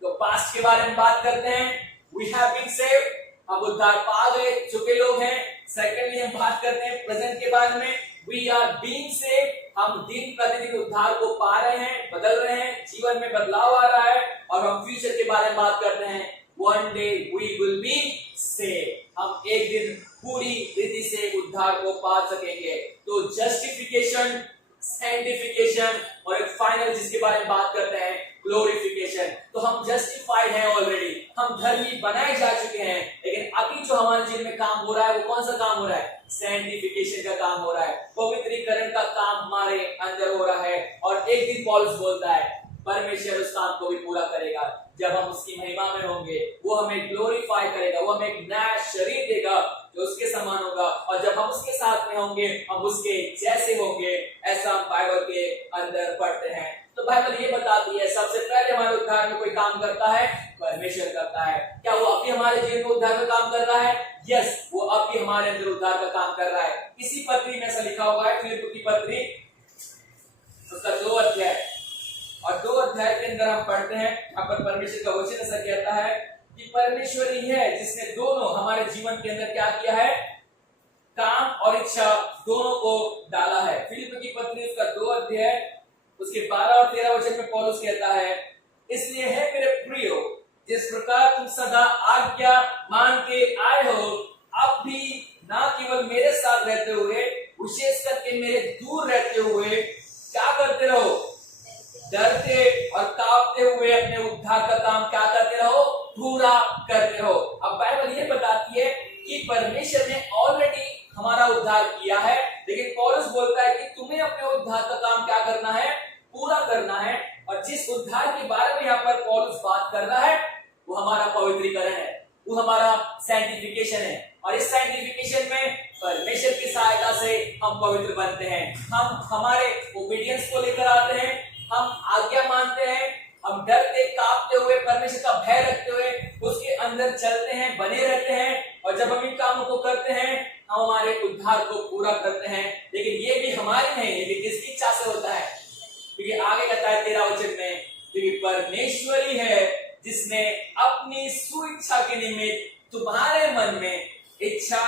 तो पास्ट के बारे में बात करते हैं, we have been saved, हम उद्धार पा गए चुके लोग हैं। सेकेंडली हम बात करते हैं प्रेजेंट के बारे में, we are being saved, हम दिन प्रतिदिन उद्धार को पा रहे हैं, बदल रहे हैं, जीवन में बदलाव आ रहा है। और हम फ्यूचर के बारे में बात करते हैं, one day we will be saved, हम एक दिन पूरी रीति से उद्धार को पा सकेंगे। तो जस्टिफिकेशन, सैंक्टिफिकेशन, और एक फाइनल जिसके बारे में बात करते हैं, ग्लोरिफिकेशन। तो हम जस्टिफाइड हैं ऑलरेडी, हम धर्मी बनाए जा चुके हैं, लेकिन अभी जो हमारे जीवन में काम हो रहा है, वो कौन सा काम हो रहा है? सैंक्टिफिकेशन का काम हो रहा है, पवित्रीकरण का काम हमारे अंदर हो रहा है। और एक दिन पौलुस बोलता है परमेश्वर उस काम को भी पूरा करेगा, जब हम उसकी महिमा में होंगे, वो हमें ग्लोरीफाई करेगा, वो हमें एक नया शरीर देगा जो उसके समान होगा, और जब हम उसके साथ में होंगे हम उसके जैसे होंगे। ऐसा हम बाइबल के अंदर पढ़ते हैं। तो बाइबल ये बताती है सबसे पहले हमारे उद्धार में कोई काम करता है, परमेश्वर करता है। क्या वो अभी हमारे जीवन में उद्धार का काम कर रहा है? यस, वो अभी हमारे अंदर उद्धार का काम कर रहा है। इसी पत्री में ऐसा लिखा हुआ है, फिलिप्पी की पत्री उसका 2 अध्याय, और 2 अध्याय के अंदर हम पढ़ते हैं, यहाँ पर परमेश्वर का वचन ऐसा कहता है कि परमेश्वर ही है जिसने दोनों हमारे जीवन के अंदर क्या किया है, काम और इच्छा दोनों को डाला है। फिलिप्पी की पत्री उसका 2 अध्याय उसके 12 और 13 वचन में पौलुस कहता है, इसलिए है मेरे प्रियो, जिस प्रकार तुम सदा आज्ञा मान के आए हो, अब भी ना केवल मेरे साथ रहते हुए, विशेष करके मेरे दूर रहते हुए क्या करते रहो, डरते और कांपते हुए अपने उद्धार का काम क्या करते रहो, पूरा करते रहो। अब बाइबल ये बताती है कि परमेश्वर ने ऑलरेडी हमारा उद्धार किया है, लेकिन पौलुस बोलता है कि तुम्हें अपने उद्धार का काम क्या करना है, पूरा करना है। और जिस उद्धार के बारे में यहाँ पर पौलुस बात कर रहा है, वो हमारा पवित्रीकरण है, वो हमारा सैंक्टिफिकेशन है। और इस सैंक्टिफिकेशन में परमेश्वर की सहायता से हम पवित्र बनते हैं। हम हमारे ओबीडियंस को लेकर आते हैं, हम आज्ञा मानते हैं, हम डरते कांपते हुए, परमेश्वर का भय रखते हुए उसके अंदर चलते हैं, बने रहते हैं। और जब हम इन कामों को करते हैं, हम हमारे उद्धार को पूरा करते हैं। लेकिन ये भी हमारी नहीं, ये भी किसकी इच्छा से होता है? क्योंकि आगे कहता है 13 वचन में, क्योंकि परमेश्वर ही है जिसने अपनी सुइच्छा के निमित्त तुम्हारे मन में इच्छा,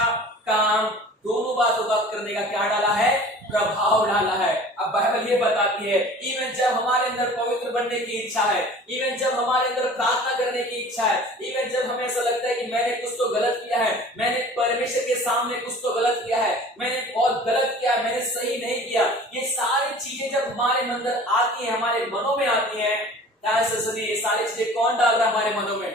काम दोनों बातों का करने का क्या डाला है, प्रभाव डाला है। अब बाइबल ये बताती है, इवन जब हमारे अंदर पवित्र बनने की इच्छा है, इवन जब हमारे अंदर प्रार्थना करने की इच्छा है, इवन जब हमें ऐसा लगता है कि मैंने कुछ तो गलत किया है, मैंने परमेश्वर के सामने कुछ तो गलत किया है, मैंने बहुत गलत किया, मैंने सही नहीं किया, ये सारी चीजें जब हमारे अंदर आती है, हमारे मनों में आती है, ये सारी चीजें कौन डाल रहा है हमारे मनों में?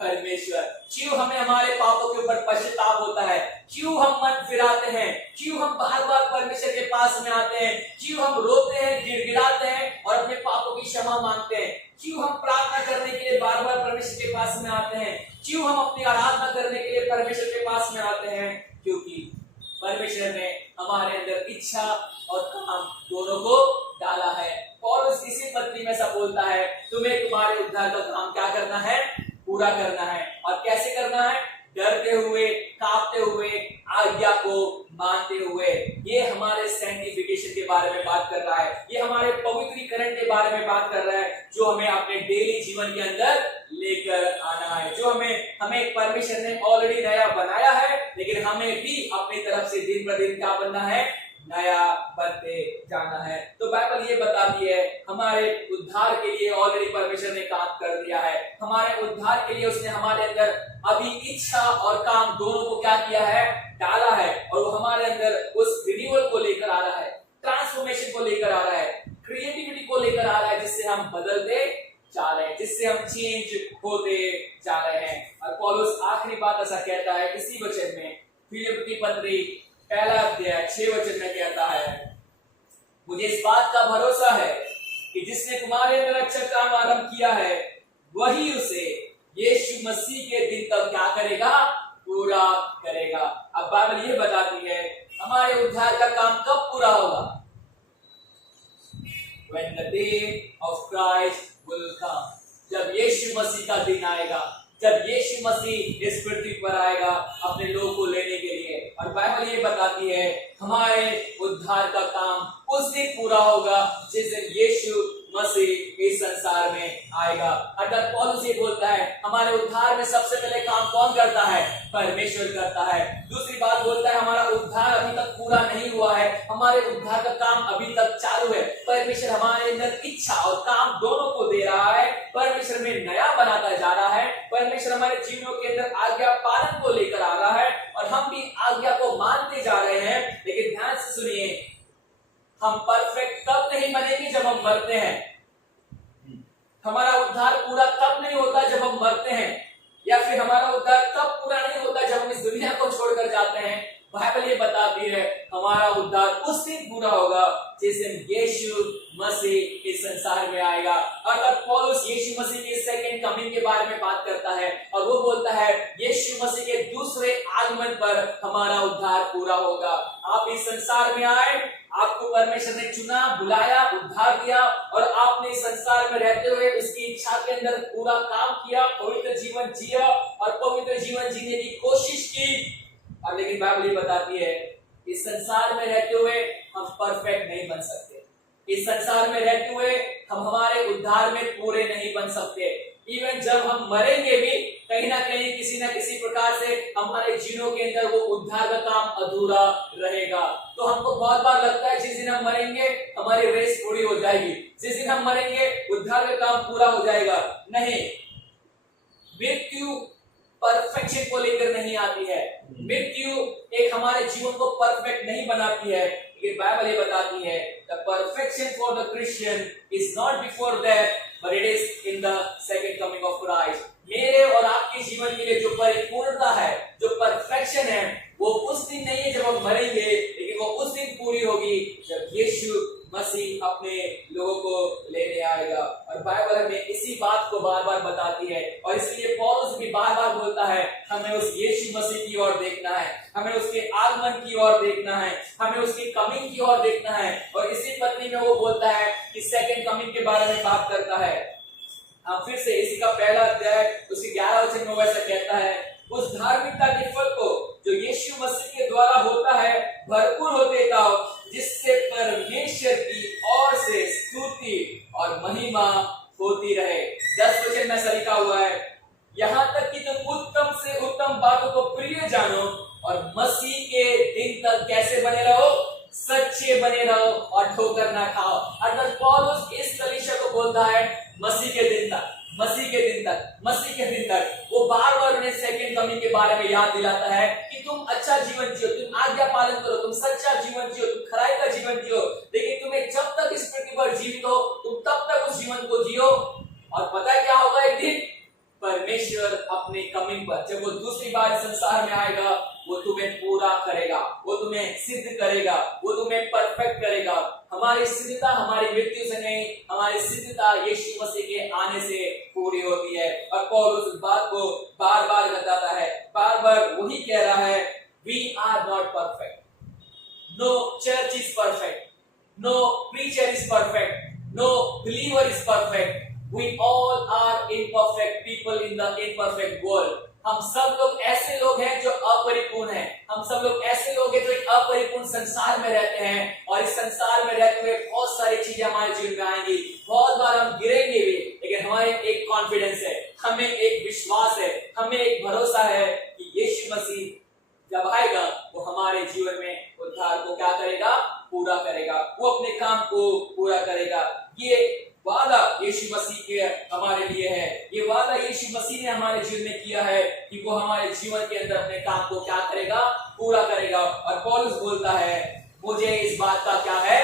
परमेश्वर। क्यों हमें हमारे पापों के ऊपर पश्चाताप होता है? क्यों हम मन फिराते हैं? क्यों हम बार बार परमेश्वर के पास पास में आते हैं, क्यों हम रोते हैं, गिड़गिड़ाते हैं और अपने पापों की क्षमा मांगते हैं, क्यों हम प्रार्थना करने के लिए बार बार परमेश्वर के पास में आते हैं, क्यों हम अपनी आराधना करने के लिए परमेश्वर के पास में आते हैं, क्योंकि परमेश्वर ने हमारे अंदर इच्छा और काम दोनों को डाला है। पौलुस इसी पत्री में ऐसा बोलता है, तुम्हें तुम्हारे उद्धार का काम क्या करना है, पूरा करना है। और कैसे करना है, डरते हुए, कांपते हुए, आज्ञा को मानते हुए। ये हमारे सैंक्टिफिकेशन के बारे में बात कर रहा है, ये हमारे पवित्रीकरण के बारे में बात कर रहा है, जो हमें अपने डेली जीवन के अंदर लेकर आना है, जो हमें परमेश्वर ने ऑलरेडी नया बनाया है, लेकिन हमें भी अपनी तरफ से दिन प्रतिदिन क्या बनना है, नया बनते जाना है। तो बाइबल ये बताती है हमारे उद्धार के लिए ऑलरेडी परमेश्वर ने काम कर दिया है, हमारे उद्धार के लिए उसने हमारे अंदर अभी इच्छा और काम दोनों को क्या किया है, डाला है। और वो हमारे अंदर उस रिन्यूअल को लेकर आ रहा है, ट्रांसफॉर्मेशन को लेकर आ रहा है, क्रिएटिविटी को लेकर आ रहा है, जिससे हम बदलते जा रहे हैं, जिससे हम चेंज होते जा रहे हैं। और पौलुस आखिरी बात ऐसा कहता है इसी वचन में, फिलिप्पी की पत्री पहला अध्याय 6 वचन में कहता है, मुझे इस बात का भरोसा है कि जिसने तुम्हारे अंदर अच्छा काम आरंभ किया है, वही उसे यीशु मसीह के दिन तक क्या करेगा, पूरा करेगा। अब बाइबल ये बताती है हमारे उद्धार का काम कब पूरा होगा, when the day of Christ will come, जब यीशु मसीह का दिन आएगा, जब यीशु मसीह इस पृथ्वी पर आएगा अपने लोग को लेने के लिए। और बाइबल ये बताती है हमारे उद्धार का काम उस दिन पूरा होगा जिस दिन यीशु मसीह इस संसार में आएगा। अगर पौलुस ये बोलता है हमारे उद्धार में सबसे पहले काम कौन करता है, परमेश्वर करता है। दूसरी बात बोलता है हमारा उद्धार अभी तक पूरा नहीं हुआ है, हमारे उद्धार का काम अभी तक चालू है। परमेश्वर हमारे अंदर इच्छा और काम दोनों को दे रहा है, परमेश्वर में नया बनाता जा रहा है, परमेश्वर हमारे जीवनों के अंदर आज्ञा पालन को लेकर आ रहा है और हम भी आज्ञा को मानते जा रहे हैं। लेकिन ध्यान से सुनिए, हम परफेक्ट तब नहीं बनेंगे जब हम मरते हैं, हमारा उद्धार पूरा तब नहीं होता जब हम मरते हैं, या फिर हमारा उद्धार तब पूरा नहीं होता जब हम इस दुनिया को छोड़कर जाते हैं। बाइबल ये बताती है हमारा उद्धार उस दिन पूरा होगा जिस दिन यीशु मसीह इस संसार में आएगा। और पौलुस यीशु मसीह के सेकंड कमिंग के बारे में बात करता है और वो बोलता है यीशु मसीह के दूसरे आगमन पर हमारा उद्धार पूरा होगा। आप इस संसार में आए, आपको परमेश्वर ने चुना, बुलाया, उद्धार दिया और आपने इस संसार में रहते हुए उसकी इच्छा के अंदर पूरा काम किया, पवित्र जीवन जिया और पवित्र जीवन जीने की कोशिश की। और लेकिन बाइबल ये बताती है इस संसार में रहते हुए हम परफेक्ट नहीं बन सकते, इस संसार में रहते हुए हम हमारे उद्धार में पूरे नहीं बन सकते। इवन जब हम मरेंगे भी कहीं ना कहीं किसी ना किसी प्रकार से हमारे जीवनों के अंदर वो उद्धार का काम अधूरा रहेगा। तो हमको बहुत बार लगता है जिस दिन हम मरेंगे हमारी रेस पूरी हो जाएगी, जिस दिन हम मरेंगे उद्धार का काम पूरा हो जाएगा। नहीं, मृत्यु परफेक्शन को लेकर नहीं आती है, मृत्यु एक हमारे जीवन को परफेक्ट नहीं बनाती है। लेकिन बाइबल ये बताती है the perfection for the Christian is not before that but it is in the second coming of Christ. मेरे और आपके जीवन के लिए जो परिपूर्णता है, जो परफेक्शन है, वो उस दिन नहीं है जब हम मरेंगे, लेकिन वो उस दिन पूरी होगी जब यीशु मसीह अपने लोगों को लेने आएगा। और बाइबल हमें इसी बात को बार बार बताती है और इसलिए पौलुस भी बार बार बोलता है हमें उस यीशु मसीह की ओर देखना है, हमें उसके आगमन की ओर देखना है, हमें उसकी कमिंग की ओर देखना है। और इसी पत्री में वो बोलता है कि सेकंड कमिंग के बारे में बात करता है। हम फिर से इसी का पहला अध्याय उसके 11 वचन में वैसा कहता है, उस धार्मिकता के फल को जो यीशु मसीह के द्वारा होता है भरपूर होते जाओ, जिससे परमेश्वर की ओर से स्तुति और महिमा होती रहे। 10 वचन में ऐसा लिखा हुआ है, यहाँ तक कि तुम उत्तम से उत्तम बातों को प्रिय जानो और मसीह के दिन तक कैसे बने रहो, सच्चे बने रहो और ठोकर ना खाओ। अगर पौलुस इस कलीसिया को बोलता है मसीह के दिन तक, मसीह के दिन तक, मसीह के दिन तक, वो बार बार उन्हें सेकंड कमिंग के बारे में याद दिलाता है कि तुम अच्छा जीवन जियो, तुम आज्ञा पालन करो, तुम सच्चा जीवन जियो, तुम खराई का जीवन जियो। लेकिन तुम्हें जब तक इस पृथ्वी पर जीवित हो तुम तब तक उस जीवन को जियो। और पता है क्या होगा, एक दिन परमेश्वर अपने कमिंग पर जब वो दूसरी बार संसार में आएगा वो तुम्हें पूरा करेगा, वो तुम्हें सिद्ध करेगा, वो तुम्हें परफेक्ट करेगा। हमारी सिद्धता हमारी मृत्यु से नहीं, हमारी सिद्धता यीशु मसीह के आने से पूरी होती है। और पौलुस इस बात को बार बार बताता है, बार बार वही कह रहा है, we are not perfect, no church is perfect, no preacher is perfect, no believer is perfect, we all are imperfect people in the imperfect world. हम सब लोग ऐसे लोग हैं जो अपरिपूर्ण हैं, हम सब लोग ऐसे लोग हैं जो एक अपरिपूर्ण संसार में रहते हैं, और इस संसार में रहते हुए बहुत सारी चीजें हमारे जीवन में आएंगी, बहुत बार हम गिरेंगे भी, लेकिन हमारे एक कॉन्फिडेंस है, हमें एक विश्वास है, हमें एक भरोसा है कि यीशु मसीह जब आएगा वो हमारे जीवन में उद्धार को क्या करेगा, पूरा करेगा, वो अपने काम को पूरा करेगा। ये वादा यीशु मसीह के हमारे लिए है, ये वादा यीशु मसीह ने हमारे जीवन में किया है कि वो हमारे जीवन के अंदर अपने काम को क्या करेगा, पूरा करेगा। और पौलुस बोलता है, मुझे इस बात का क्या है,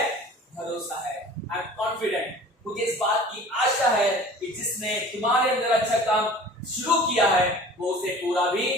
भरोसा है, आई एम कॉन्फिडेंट, मुझे इस बात की आशा है कि जिसने तुम्हारे अंदर अच्छा काम शुरू किया है वो उसे पूरा भी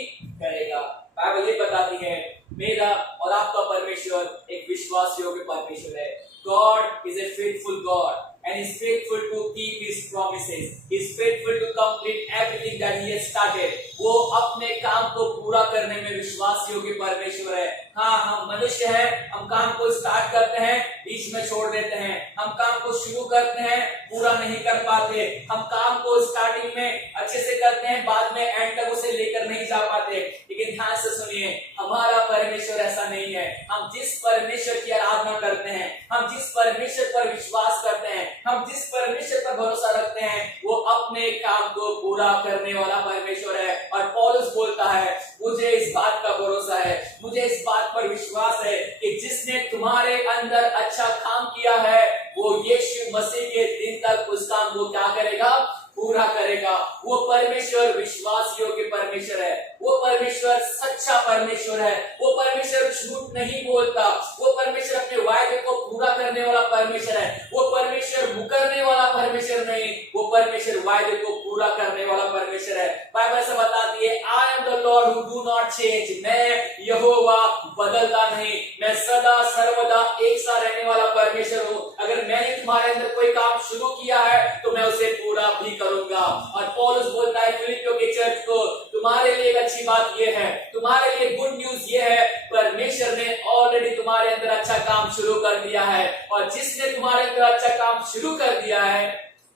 करेगा। बाइबल ये बताती है, मेरा और आपका परमेश्वर एक विश्वास योग्य परमेश्वर है। God is a faithful God and is faithful to keep his promises. He is faithful to complete everything that he has started. वो अपने काम को पूरा करने में विश्वास योग्य परमेश्वर है। हाँ, हम मनुष्य हैं, हम काम को स्टार्ट करते हैं, बीच में छोड़ देते हैं, हम काम को शुरू करते हैं, पूरा नहीं कर पाते, हम काम को स्टार्टिंग में अच्छे से करते हैं, बाद में एंड तक उसे लेकर नहीं जा पाते। लेकिन ध्यान से सुनिए, हमारा परमेश्वर ऐसा नहीं है। हम जिस परमेश्वर की आराधना करते हैं, हम जिस परमेश्वर पर विश्वास करते हैं, हम जिस परमेश्वर पर भरोसा रखते हैं, वो अपने काम को पूरा करने वाला परमेश्वर है। और पौलुस बोलता है, मुझे इस बात का भरोसा है, मुझे इस बात पर विश्वास है कि जिसने तुम्हारे अंदर अच्छा काम किया है वो यीशु मसीह के दिन तक उस काम को क्या करेगा, पूरा करेगा। वो परमेश्वर विश्वास योग्य परमेश्वर है, वो परमेश्वर सच्चा परमेश्वर है, वो परमेश्वर झूठ नहीं बोलता, वो परमेश्वर अपने वायदे को पूरा करने वाला परमेश्वर है, वो परमेश्वर मुकरने वाला परमेश्वर नहीं, वो परमेश्वर वायदे को पूरा करने वाला परमेश्वर है। बाइबल से बताती है, I am the Lord who do not change, मैं यहोवा बदलता नहीं, मैं सदा सर्वदा एक सा रहने वाला परमेश्वर हूँ। अगर मैंने तुम्हारे अंदर कोई काम शुरू किया है तो मैं उसे पूरा भी करूंगा। और पौलुस बोलता है फिलिप्पियों के चर्च को, तुम्हारे लिए एक अच्छी बात यह है, तुम्हारे लिए गुड न्यूज ये है, परमेश्वर ने ऑलरेडी तुम्हारे अंदर अच्छा काम शुरू कर दिया है, और जिसने तुम्हारे अंदर अच्छा काम शुरू कर दिया है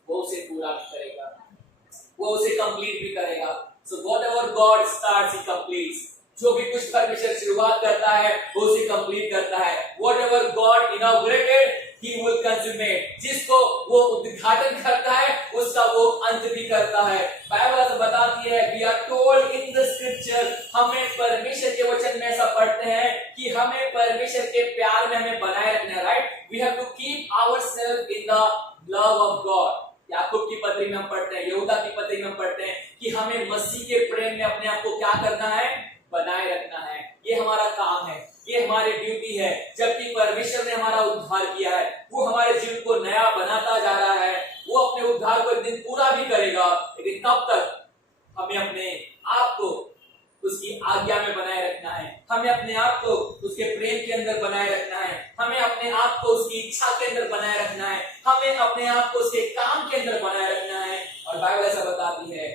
वो उसे पूरा भी करेगा, वो उसे कंप्लीट भी करेगा। सो व्हाटएवर गॉड स्टार्ट्स ही कंप्लीट्स। जो भी कुछ परमेश्वर शुरुआत करता है वो उसे कंप्लीट करता है। Whatever God inaugurated he will consummate। जिसको वो उद्घाटन करता है उसका वो अंत भी करता है। बाइबल तो बताती है, we are told in the scripture, हमें परमेश्वर के वचन में ऐसा पढ़ते हैं कि हमें परमेश्वर के प्यार में हमें बनाए रखना है, right. we have to keep ourselves in the love of God। याकूब की पत्री में हम पढ़ते हैं, यहूदा की पत्री में हम पढ़ते हैं कि हमें मसीह के प्रेम में अपने आप को क्या करना है, बनाए रखना है। ये हमारा काम है, ये हमारी ड्यूटी है। जबकि परमेश्वर ने हमारा उद्धार किया है, वो हमारे जीवन को नया बनाता जा रहा है, वो अपने उद्धार को एक दिन पूरा भी करेगा। लेकिन तब तक हमें अपने आप को उसकी आज्ञा में बनाए रखना है, हमें अपने आप को उसके प्रेम के अंदर बनाए रखना है, हमें अपने आप को उसकी इच्छा के अंदर बनाए रखना है, हमें अपने आप को उसके काम के अंदर बनाए रखना है। और बाइबल ऐसा बताती है,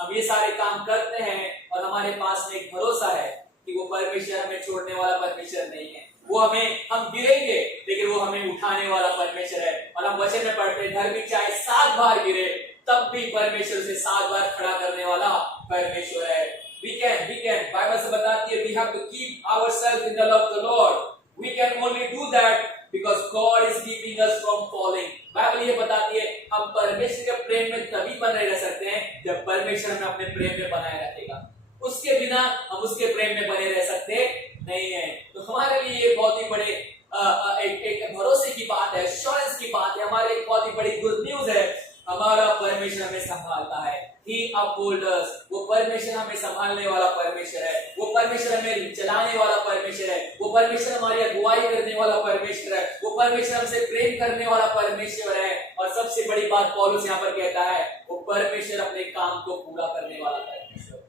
हम ये सारे काम करते हैं और हमारे पास में एक भरोसा है कि वो परमेश्वर हमें छोड़ने वाला परमेश्वर नहीं है। वो हम गिरेंगे लेकिन वो हमें उठाने वाला परमेश्वर है। और हम वचन में पढ़ते हैं, धर्मी चाहे 7 बार गिरे तब भी परमेश्वर से 7 बार खड़ा करने वाला परमेश्वर है। We can बाइबल से बताती है, we have to keep ourselves in the love of the Lord। We can only do that because God is keeping us from falling। Bible ये बताती है, हम परमेश्वर के प्रेम में तभी बने रह सकते हैं जब परमेश्वर हमें अपने प्रेम में बनाए रखेगा। उसके बिना हम उसके प्रेम में बने रह सकते नहीं है। तो हमारे लिए ये बहुत ही बड़े एक भरोसे की बात है, एश्योरेंस की बात है, हमारे एक बहुत ही बड़ी गुड न्यूज है। हमारा परमेश्वर हमें संभालता है, He upholds us। वो परमेश्वर हमें संभालने वाला परमेश्वर है, वो परमेश्वर हमें चलाने वाला परमेश्वर है, वो परमेश्वर हमारी अगुवाई करने वाला परमेश्वर है, वो परमेश्वर हमसे प्रेम करने वाला परमेश्वर है। और सबसे बड़ी बात पौलुस यहाँ पर कहता है, वो परमेश्वर अपने काम को पूरा करने वाला परमेश्वर,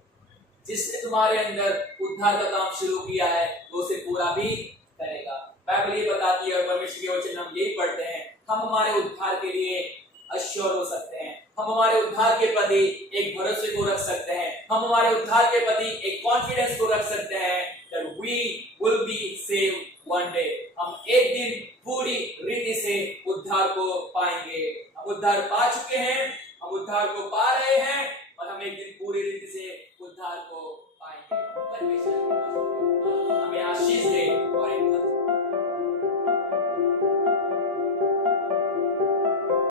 जिसने तुम्हारे अंदर उद्धार का काम शुरू किया है वो उसे पूरा भी करेगा। बाइबल ये बताती है और परमेश्वर के यही पढ़ते हैं, हम हमारे उद्धार के लिए अश्योर हो सकते हैं, हम हमारे उद्धार के प्रति एक भरोसे को रख सकते हैं, हम हमारे उद्धार के प्रति एक कॉन्फिडेंस को रख सकते हैं that we will be saved one day। हम एक दिन पूरी रीति से उद्धार को पाएंगे। हम उद्धार पा चुके हैं, हम उद्धार को पा रहे हैं,